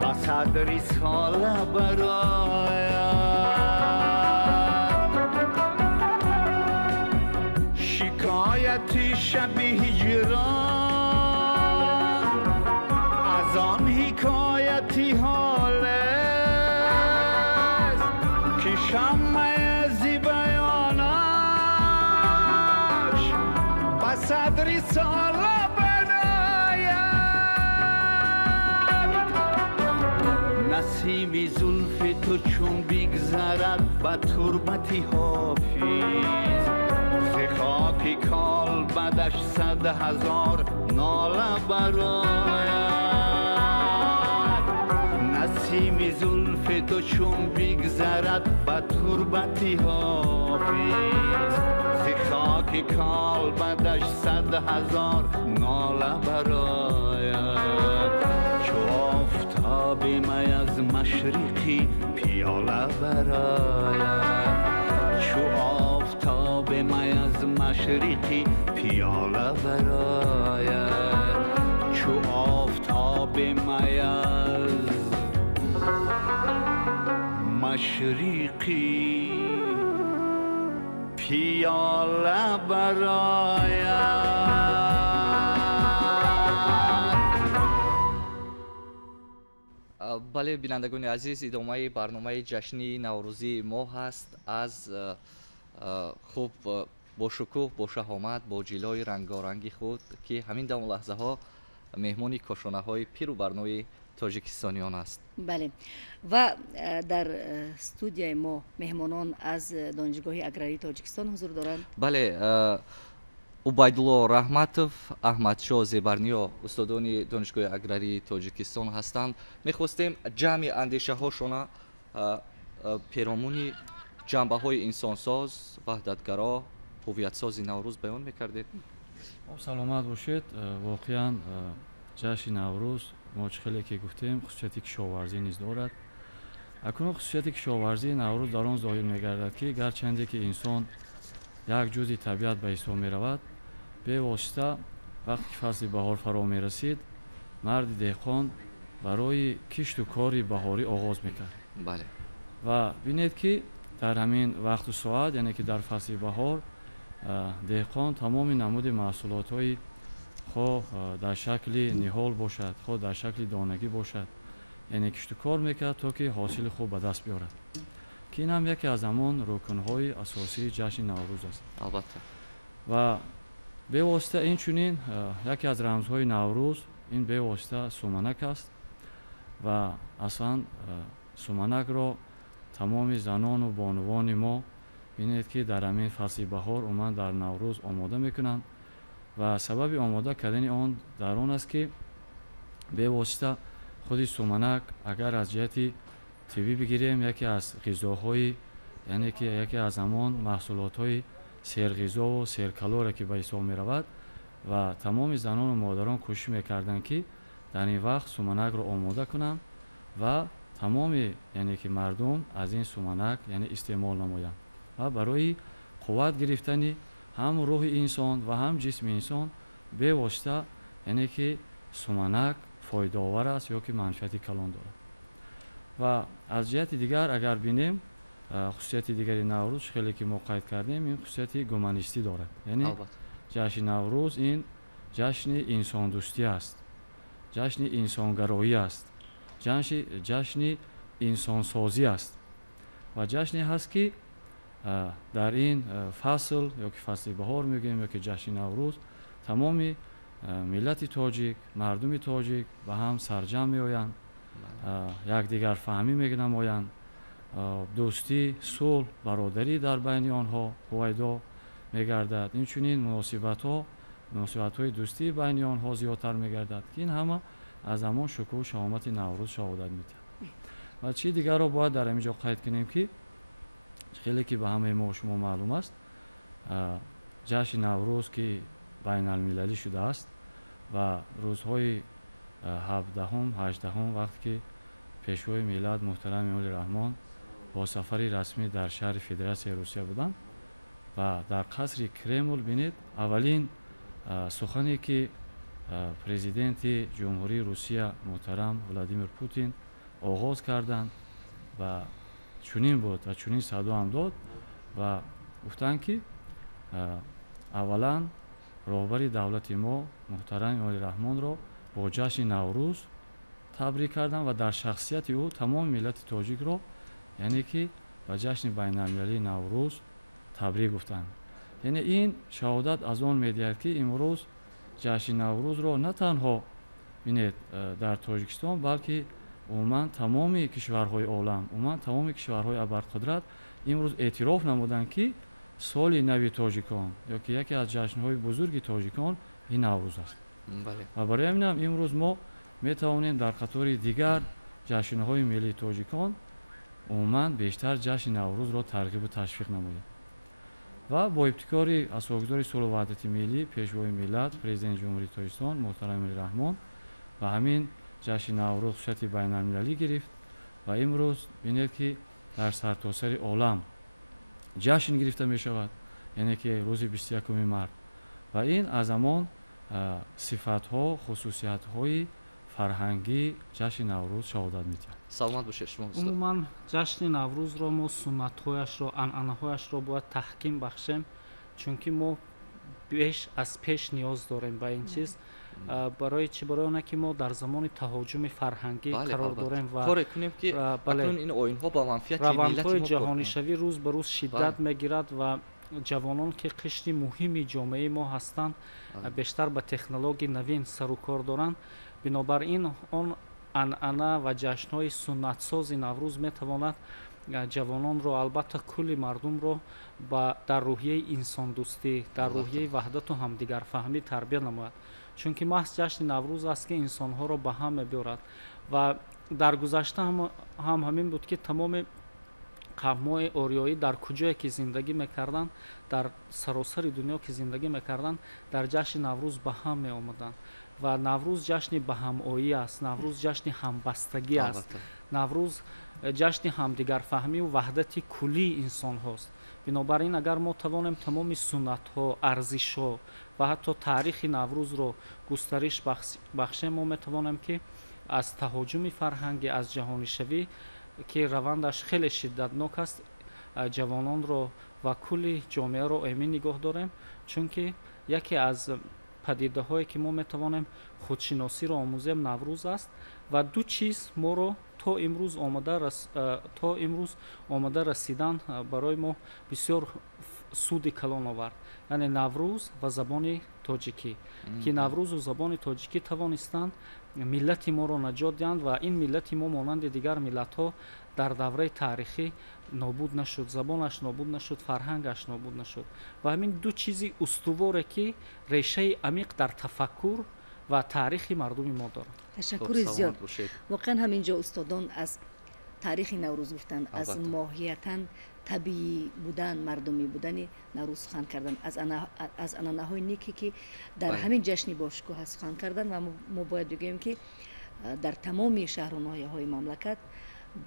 با صدر سال برآید شکایتی شب هجران از آن حکایتی حال است که شمع زی بیانش با صدر سال برآید نسیم زلف تو چون بگذرد با تربتی حافظ ز خاک کالبدش 100,000 ناله برآید نسیم زلف تو چون بگذرد با تربتی حافظ ز خاک کالبدش 100,000 ناله برآید چو آفتاب می از مشرقی پیاله برآید چو آفتاب می از مشرقی پیاله برآید چو آفتاب می از مشرقی پیاله برآید بله بینندگان عزیز ادامه برنامه جشنی نوروزی ما هست از خوب با شکوه با شهامت با جلوه رنگارنگی خود که همین دم لحظه ها مهمانی کاشانه های پیر و برنای تاجیکستانیان است. بله و در استودیوی ما مهمانان از دانشگاه اگراری تاجیکستان حضور دارند. بله عبیدالله رحمتوف، احمدشاه زیبرنیا استادان دانشگاه اگراری تاجیکستان هستند. میخواستیم جمع اندیشه هاشون پیرامون جنبه های انسانساز، وحدتگرا، هویتسازی نوروز بیان میکردید. سلامت باشید. واقعا جشن نوروز ما خیلی که گفتیم خصوصیت کشاورزی نیز دارد. اکنون خصوصیت کشاورزی نوروز در آن ظاهر میگردد که گرچند که انسان یک جزء طبیعت به حساب میرود، به واسطه وقتی فصل بهار فرا میرسید مرد دهقان برای کشت و کاری بهاری آغاز میکرد. بله. و بینید که در همین وقت و ساعت، یعنی که در فصل بهار دهقان تمام نمود محصولات های خواه در شکل نهال باشد، خواه در شکل دانگی باشد، یعنی کشت و کار میکرد تا که حاصل خوب به دست بیارد، که این هم یکی از همان رکن‌های اساسی جشن نوروز است. البته ва бевосита инчунин яке аз рамзҳои наврӯз ин бевосита суманак аст ва аслан суманакро тамоми занону бонувони мо бинед ки дар ҳамин фасли баҳор уман дар наврӯз омода мекунанд ва сабаби омода кардани он дар он аст ки бевосита худи суманак агар аз ҷиҳати тиббӣ бигирем яке аз ғизоҳои яъне ки яке аз ҳамон маҳсулотҳои серғизову серкалоре ки ба ҳисоб меравад ва тамоми занону модарон кӯшиш мекарданд ки дар ин вақт суманакро омода кунанд ва тамоми яъне ки мардум аз ин суманак яъне истеъмол намоянд ва барои қувват гирифтани ҳам рӯҳи инсон ва ҳам ҷисми инсон бевосита яъне ки суманак фоидаовар аст ё ки манфиати калон дорад. ва аз ҷиҳати дигар агар бинем хусусияти дигари наврӯз хеле ки мо қайд кардем ин хусусияти гуманистӣ дорад, яъне ҷашни наврӯз ин ҷашни инсондӯстӣ аст, ҷашни инсонгароӣ аст, ҷашни инсонсозӣ аст ва ҷашне ҳаст ки дар ин фасл ё ки фасли баҳор мегӯем ё ки ҷашни наврӯз тамоми миллати тоҷик, мардуми тоҷик ба ҳам сарҷам меоянд, якдигарфаҳмӣ менамоянд, дӯстӣ, сулҳ, бародарӣ дар байни онҳо ҳувайдо мегардад. Инчунин муносибатҳои дӯстии байни онҳо зиёдтар мегардад ки ин ҳама аз ҳамон шукӯҳу шаҳомати наврӯз шаҳодат медиҳад. ва чӣ дигарро бояд дар ҳамин ҷо қайд кунем ки хеле ки ба ҳамаи мо шумо маълум аст, ҷашни наврӯз ки байналмилалӣ шудааст ва рӯзҳои 17-ум, 18-ум вақте ки пешвои миллат муҳтарами Оли Раҳмон бо сафари расмӣ дар шаҳри Федератсияи Русия буданд ва дар қасри Кремл бинед аввалин сухане ки президенти ҷумҳурии Русия муҳтарам Владимир Путин оғоз карданд ва чунин буд ва чунин садоам дод ва гуфтанд ки аввалан роҳбари давлати мо муҳтарами Оли Раҳмонро бо ҷашни наврӯз табрик карданд ва дар шахсияти ӯ тамоми миллати тоҷикро яъне ки ба ҷашни байналмилалии наврӯз табрик гуфтанд. яъне ин шаҳодат аз он медиҳад ки имрӯз ҷашни наврӯзро на танҳо бинед дар Тоҷикистон, балки умуман тамоми кишварҳои олам, умуман тамоми кишварҳои абарқудрат имрӯз эътироф намуданд ки соли нави тоҷикон ё ки яке аз ҷашнҳои бузурги тоҷикон ин наврӯз аст. ва барои ҳаминам имрӯз мо метавонем дар қатори дигар ҷашнҳои миллии тоҷикон умуман бештар ҷашни наврӯзро тарғибу ташвиқ намоем. ва бо ибтикори асосгузори сулҳу ваҳдати миллӣ пешвои миллат президенти ҷумҳурии Тоҷикистон муҳтарам Оли Раҳмон ва ҳамин ҷашни наврӯз хусусияти байналмилалӣ гирифт ва имрӯз бинед ки дар сартосари олам ҷашн гирифта мешавад, яъне ки рӯзи 21 март ва ин аз ҳамон сифатҳо, хусусиятҳои фарҳангӣ ҷашни наврӯз шаҳодат медиҳад. саломат бошед шумо. умуман ҷашни наврӯзро мо суннатҳояшро, анъанаҳояшро бояд таҳким бахшем, чунки мо беш аз пеш ниёз дорем ба ин чиз. барои чӣ? барои оне ки мо дар замони таҳоҷуми фарҳангӣ қарор дорем ва коре кунем ки акнун ин оинҳо ба манфиати миллати мо равандҳои ҷаҳонишавӣ рӯз ба рӯз шиддат мегирад ва ҷавонон ки қишти муҳими ҷомеаи мо ҳастанд бештар ба технологияи навин сару кор доранд. бинобар ин он анъана ва ҷашнҳои суннатсози наврӯз метавонад ҷавононро, албатта кулли мардумро дар рӯҳияи инсондӯстӣ, дар рӯҳияи ваҳдату ҳамдигарфаҳмӣ тарбия намояд. чунки маҳз ҷашни наврӯз аст ки инсонҳоро ба ҳам мебиёрад ва дар гузашта ҳам ҳамин буд ки тамоми қавмҳои ориёӣ дар куҷое ки зиндагӣ мекарданд, дар саросари дунё ки зиндагӣ мекарданд, дар ҷашни наврӯз ба ҳам меомаданд ва наврӯз ҷашни баҳамоӣ аст, наврӯз ҷашни ҳамбастагӣ аст, наврӯз ҷашни ҳамдигарфаҳмию ваҳдати куллии инсонҳост. бинобар ин агар мо тавонем тамоми суннатҳо, арзишҳо ва ҳатто таърихи наврӯзро густариш бахшем, мо метавонем ки аз таҳоҷуми фарҳангӣ, аз ҷаҳонишавӣ ки равандаш хеле шиддатнок аст, ҷавононро ва кулли ҷомеаро эмин нигоҳ дорем, чунки яке аз падидаҳое ки мо метавонем худшиносиро омӯзем наврӯз аст ва ду чиз моро то имрӯз омада расидан барои мо бисёр суди калон овард, яъне наврӯз ва забони тоҷикӣ, ки наврӯзу забони тоҷикӣ тавонистанд миллати моро наҷот диҳанд ва ин миллати мо монанди дигар миллатҳо дар давраи таърихӣ нобуд нашуд, забонаш нобуд нашуд, фарҳангаш нобуд нашуд. Ва ҳамин ду чизи устуворе ки решаи амиқ дар тафаккур ва таърихи мардуми мо дорад. ташаккури зиёд. воқеан ҳаминҷо устодон аз таърихи наврӯз гуфтанд, аз моҳиятан табиӣ будан, мардумӣ будани наврӯз сухан карданд, аз анъанаҳои неке ки дар ҳамин ҷашни бошукӯҳ сухан карданд. ва мо бояд бигӯем ки дар тамоми шаҳру ноҳияҳои мамлакат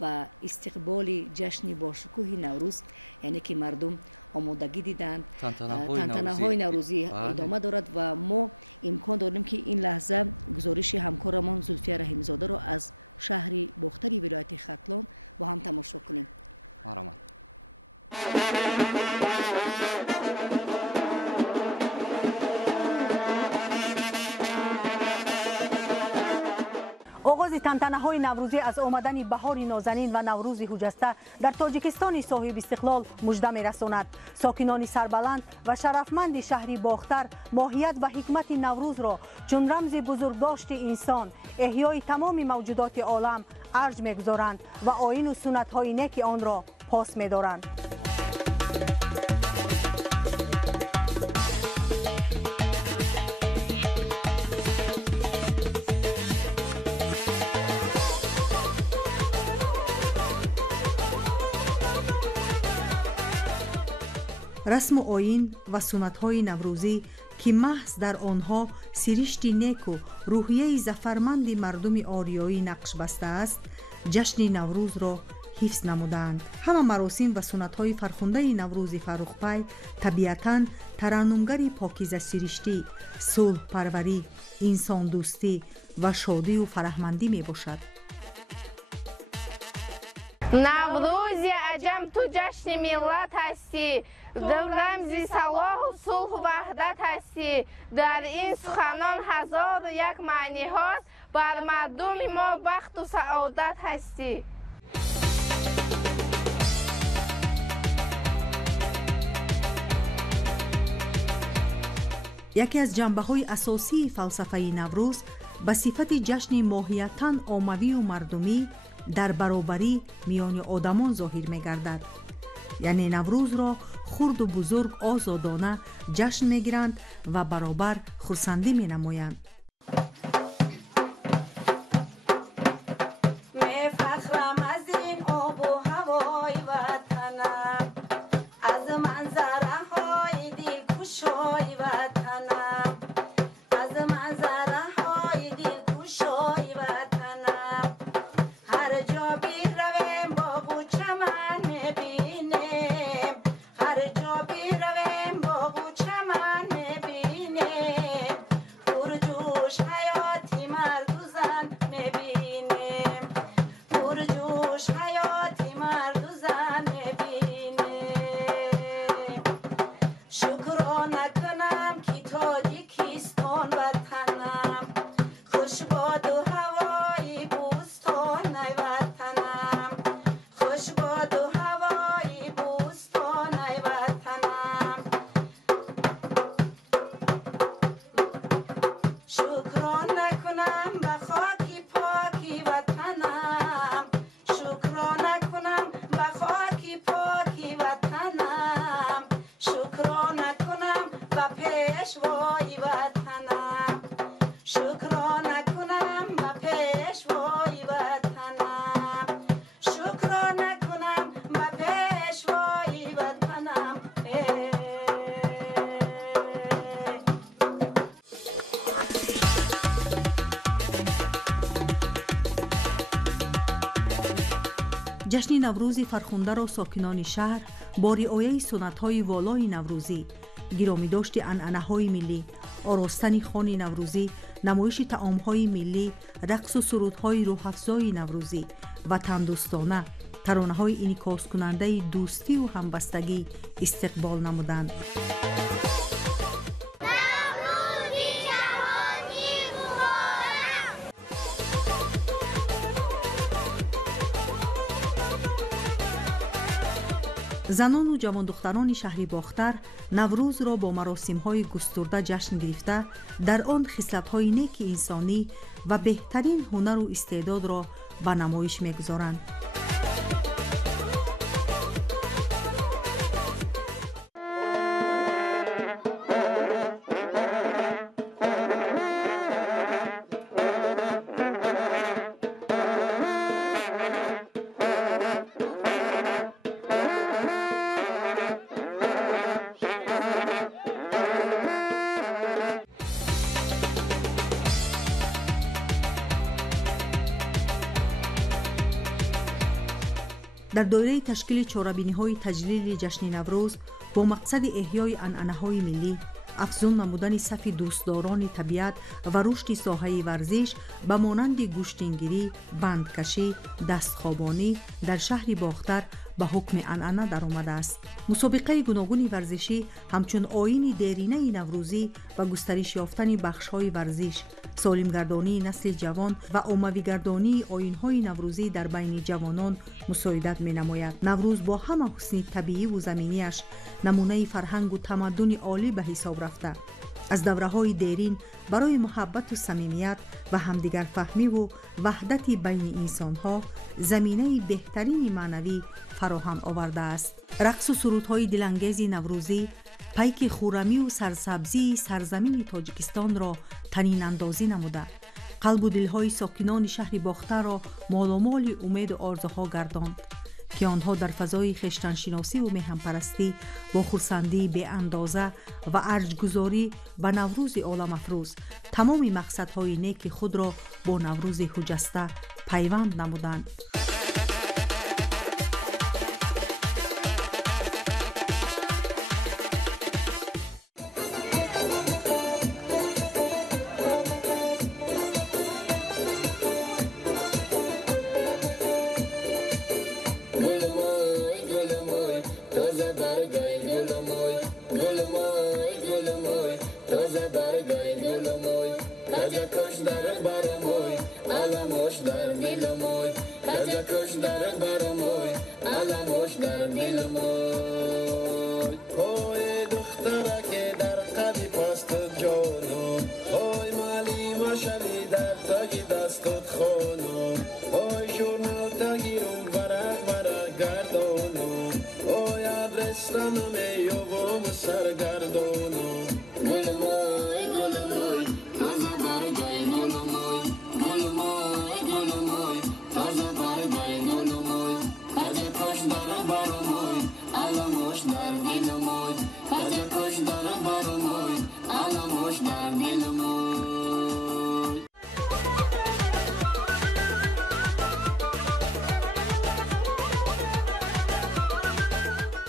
ба истиқболи ҷашни бошукӯҳи наврӯз, яъне ки мардум омодагӣ диданд, тантанаҳои наврӯзӣ идома дорад ва мо имкон дорем ки ин лаҳза гузориши ҳамкорамон Зульфия Раҳимзодаро аз шаҳри бохтари вилояти Хатлон бо ҳам тамошо кунем. маромад. оғози тантанаҳои наврӯзӣ аз омадани баҳори нозанин ва наврӯзи ҳуҷаста дар тоҷикистони соҳиби истиқлол мужда мерасонад. сокинони сарбаланд ва шарафманди шаҳри бохтар моҳият ва ҳикмати наврӯзро чун рамзи бузургдошти инсон, эҳёи тамоми мавҷудоти олам арҷ мегузоранд ва оину суннатҳои неки онро пос медоранд. расму оин ва суннатҳои наврӯзӣ ки маҳз дар онҳо сиришти неку рӯҳияи зафарманди мардуми ориёӣ нақш бастааст, ҷашни наврӯзро ҳифз намудаанд. ҳама маросим ва суннатҳои фархундаи наврӯзи фарухпай табиатан тараннумгари покизасириштӣ, сулҳпарварӣ, инсондӯстӣ ва шодию фараҳмандӣ мебошад. наврӯзи аҷам ту ҷашни миллат ҳастӣ, рамзи салоҳу сулҳу ваҳдат ҳастӣ. дар ин суханон ҳазору як маъниҳост, бар мардуми мо бахту саодат ҳастӣ. яке аз ҷанбаҳои асосии фалсафаи наврӯз ба сифати ҷашни моҳиятан оммавию мардумӣ дар баробарӣ миёни одамон зоҳир мегардад. яъне наврӯзро хурду бузург озодона ҷашн мегиранд ва баробар хурсандӣ менамоянд. ҷашни наврӯзи фархундаро сокинони шаҳр бо риояи суннатҳои волои наврӯзӣ، гиромидошти анъанаҳои миллӣ, оростани хони наврӯзӣ, намоиши таомҳои миллӣ, рақсу сурудҳои рӯҳафзои наврӯзӣ ва тамдӯстона таронаҳои инъикоскунандаи дӯстиву ҳамбастагӣ истиқбол намуданд. زنان و جوان دختران شهری باختر نوروز را با مراسم‌های گسترده جشن گرفته، در آن خصلت‌های نیک انسانی و بهترین هنر و استعداد را به نمایش می‌گذارند. در دایره تشکیل چهاربینی‌های تجلیل جشن نوروز با مقصد احیای عنعنه‌های ملی، افزون نمودن صف دوستداران طبیعت و رشد ساحه ورزش به مانند گوشتینگیری، بندکشی، دستخوابانی در شهر باختر به حکم عنعنه در آمده است. مسابقه گوناگون ورزشی همچون آیین دیرینه نوروزی و گسترش یافتن بخش‌های ورزش، سالمگردانی نسل جوان و عمومی‌گردانی آیین‌های نوروزی در بین جوانان مساعدت می‌نماید. نوروز با همه حسن طبیعی و زمینی‌اش نمونه فرهنگ و تمدن عالی به حساب رفته. از دوره‌های دیرین برای محبت و صمیمیت و همدیگر فهمی و وحدت بین انسان‌ها زمینه بهترین معنوی فراهم آورده است. رقص و سرودهای دلانگیز نوروزی پیک خورمی و سرسبزی سرزمین تاجیکستان را طنین اندازی نموده، قلب و دلهای ساکنان شهر باختر را مالامال امید و آرزوها گرداند که آنها در فضای خویشتن‌شناسی و میهن‌پرستی با خرسندی به اندازه و ارجگذاری به نوروز عالم افروز تمام مقصدهای نیک خود را با نوروز خجسته پیوند نمودند.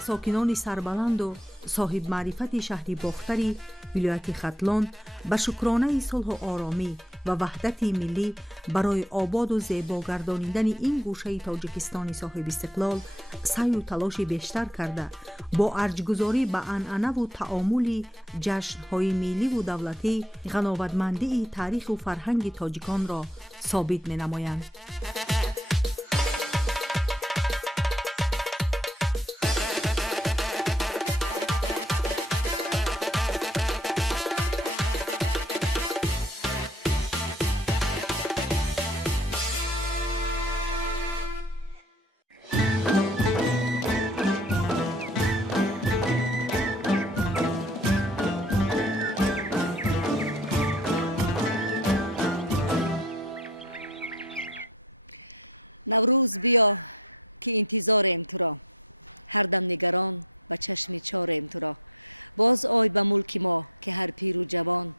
ساکنان سربلند و صاحب معرفت شهری باختری ولایت ختلان به شکرانه صلح و آرامی و وحدت ملی برای آباد و زیبا گردانیدن این گوشه تاجیکستان صاحب استقلال سعی و تلاش بیشتر کرده، با ارجگذاری به عنعنه و تعامل جشن‌های ملی و دولتی غناوتمندی تاریخ و فرهنگ تاجیکان را ثابت می‌نمایند. نوروز بیا که انتظاریم تو را، هر دم نگران به چشم چاریم تو را. باز آی به ملک ما که هر پیر و جوان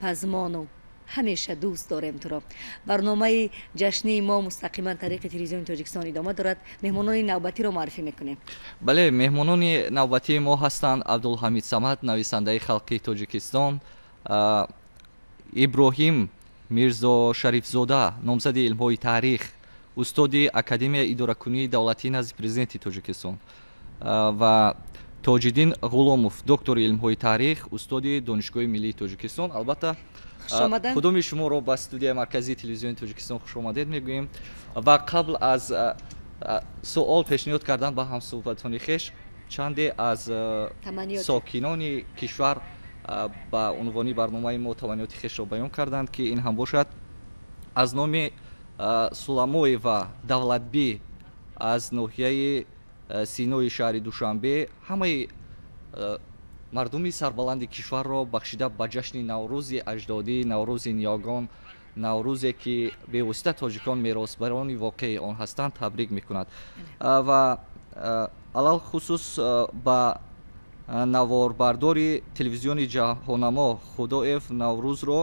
پزمان و همیشه دوست داریم تو را. برنامه جشنی ما مستقیما طریق تلویزیون تاجیکستان ادامه دارد. مهمانان نوبتی را معرفی میکنیم. بله، مهمانان نوبتی ما هستند عبدالحمید صمد، نویسنده خلقی تاجیکستان، ابراهیم میرزا شریفزاده، نامزد علم‌های تاریخ، استادی اکادمی اداره‌کنی دولتی نزد پرزیدنت تاجیکستان، و تاج‌الدین غلامов، دکتر علم‌های تاریخ، استادی دانشگاه ملی تاجیکستان. البته کدام شما را به استودیو مرکزی تلویزیون تاجیکستان خوش آمدید میگوییم و قبل از سوال پیشنهاد کردن با همصحبتان خویش чанде аз сокинони кишвар ба унвони барномаи мо таманиёти хешро баён карданд ки ин ҳам бошад аз номи суламоева давлатбӣ аз ноҳияи синои шаҳри душанбе ҳамаи мардуми сарбаланди кишварро бахшида ба ҷашни наврӯзи аҷдодӣ, наврӯзи ниёгон, наврӯзе ки бевосита тоҷикон меросбарони воқеи он ҳастанд табрик мекунад ва алал хусус ба наворбардори телевизиони ҷаҳоннамо худоев наврӯзро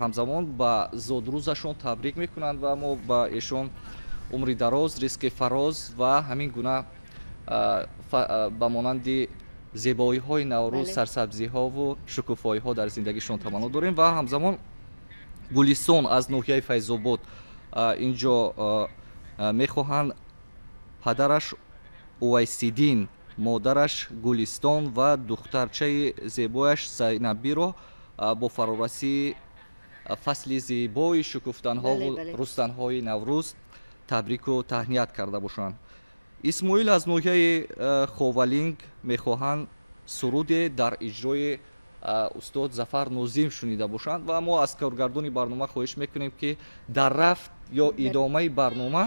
ҳамзамон ба зодрӯзашон табрик мекунанд ва мо ба эшон умри дароз, ризқи фароз ва ҳамин гуна ба монанди зебоиҳои наврӯз, сарсабзиҳову шукуфоиҳо дар зиндагишон таманно дорем ва ҳамзамон гулистон аз ноҳияи файзобод инҷо мехоҳанд падараш увайсиддин, модараш гулистон ва духтарчаи зебояш зайнабиро бо фарорасии фасли зебои шукуфтанҳову рустанҳои наврӯз табрику таҳният карда бошанд. исмоил аз ноҳияи ховалинг мехоҳанд суруде дар иҷрои устод зафар нозим шунида бошанд ва мо аз коргардони барнома хоҳиш мекунем ки дар рафт ё идомаи барнома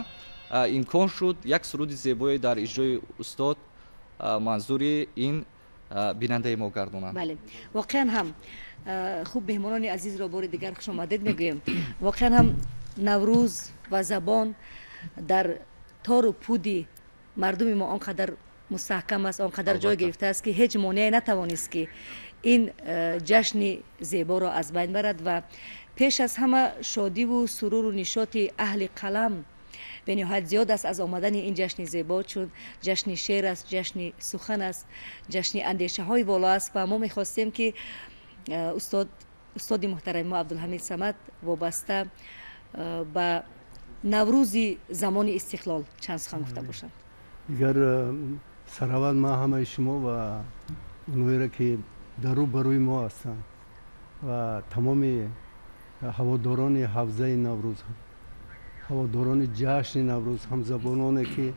имкон шуд як суруди зебое дар иҷрои устод манзури ин бинандаи мо гардонанд. бале воқеан ҳам хуб меҳмонони азизро бори дигар хушомадед мегӯем. воқеан ҳам наврӯз ва забон дар тору пуди мардуми мо он қадар мустаҳкам аст, он қадар ҷой гирифтааст ки ҳеҷ монеае натавонист ки ин ҷашни зеборо аз байн барад ва пеш аз ҳама шодиву суруру нишоти аҳли қалам бениҳоят зиёд аст аз омадани ин ҷашни зебо, чун ҷашни шеър аст, ҷашни сухан аст, ҷашни андешаҳои воло аст ва мо мехостем ки устоди муҳтарами мо абдулҳамид самад вобаста ба наврӯзи замони истиқлол чанд сухан гуфта бошанд. дигар сараввал ма ҳамаи шумо ва онҳоеро ки дару барӯи мо ҳастанд ва тамоми ҳаводорони ҳавзаи наврӯз, ҳаводорони ҷашни наврӯз, ҳамзабононе ки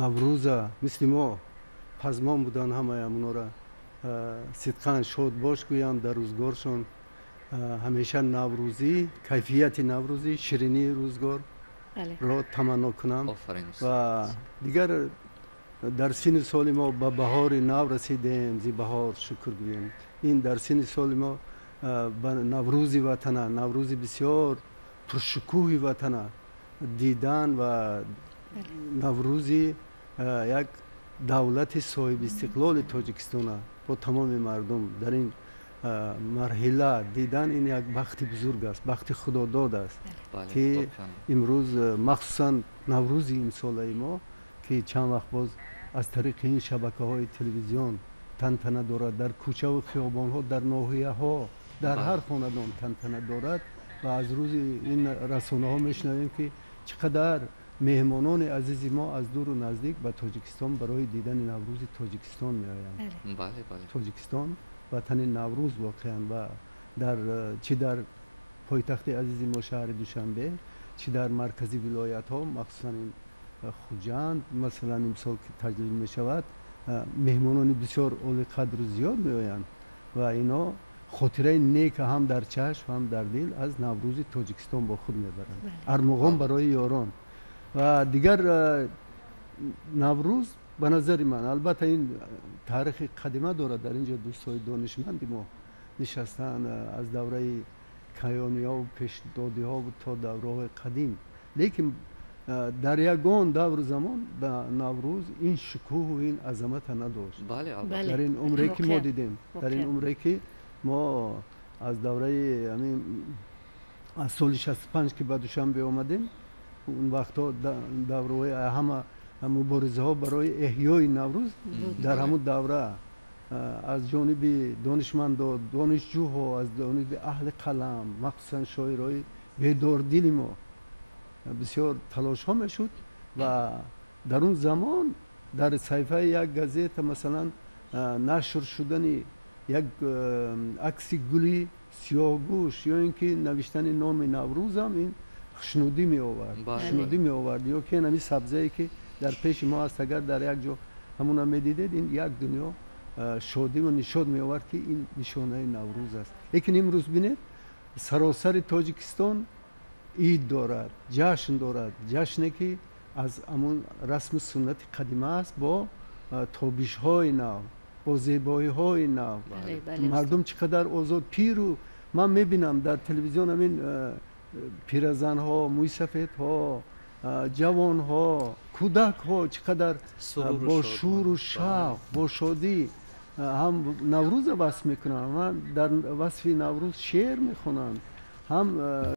наврӯза мисли мо пазмон буданд, ҳамаи амонора сидқан шод бош гӯям дар рӯзгоршон ҳамеша наврӯзӣ, кайфияти наврӯзӣ, ширинии рӯзгор ро таманно кунам ва дигар дар синни соли мо ба баҳори нав расидем, зибаҳор шукр гӯем. ин дар синни соли мо ба наврӯзи ватана, наврӯзи бисёр пуршукӯҳи ватана дидан ва наврӯзи як давлати соҳиби истиқлоли тоҷикистона бо тамоми мардум дар ин марҳила дидан ин як бахти бузург аст, бахти худодод аст ки имрӯз махсусан наврӯзи имсолаи мо ки чанд вақт боз аз тариқи ин шабакаҳои телевизион тантана дорад, дар кӯчаву хиёбонҳо, дар ноҳияҳо, дар ҳар хонадон тантана дорад ва аз рӯзи ин расонаҳо мешунавем ки чӣ қадар меҳмонони азизи мо аз дуру наздик ба тоҷикистон барои дидани наврӯзи тоҷикистон меоянд. тоҷикистон ватани наврӯз воқеан ва чӣ дар пойтахти азизи мо шаҳри душанбе, чӣ дар маркази вилоятҳо, махсусан ин хуҷанд масалан имсол ки таҷлил мешавад, меҳмонони бисёр олиқадру зиёд меоянд ва ино хотираи нека ҳам дар чашм, ҳам дар дил аз наврӯзи тоҷикистон бо худ мебаранд. армуғон барои ёрон ва дигар наврӯз ба назари ман албатта ин таърихи қадима дорад. дар инҷо дӯстҳои донишманди мо нишастанд аз давраи кайёниҳову пешдодиҳову то давраҳои қадим, лекин дар ягон давру замон ба наврӯз ин шукӯҳу ин азамата надошт. дар ин умре ки мо дидем, дар ин умре ки мо аз давраи аз соли 65 ки ба душанбе омадем, он вақтҳо давраҳои ҳама муборизаҳо барои эҳёи наврӯз дар ҳамун давра аз ҷониби донишмандо, донишҷӯҳо, аз ҷониби аҳли қалам, махсусан шоирҳои бедордили мо бисёр талошҳо мешуд ва дар он замон дар саҳифаи як газета масалан нашр шудани як акси гули сиёҳгӯш ё ин ки навиштани номи наврӯзам ин хушнудӣ меовард ё ки ин ҳамин сабзае ки дар пеши мо аст, агар дар як ҷо همون میدیدید این یک دنیا شادی و نشاد می آورد که این نشانه نوروز است. لیکن امروز بینید سراسر تاجیکستان عید دارد، جشن دارد، جشنی که از همون رسم سنت قدیمه است با تابش های نو، با زیبایی های نو. مردم چقدر آزاد پیرو من میبینم در تلویزیون همین پیرزن ها، موی سفید ها، جوان ها، کودک ها چقدر با شور و شوق با شادی هم نوروز وصف میکنن. من در وصف نوروز شعر میخونن، هم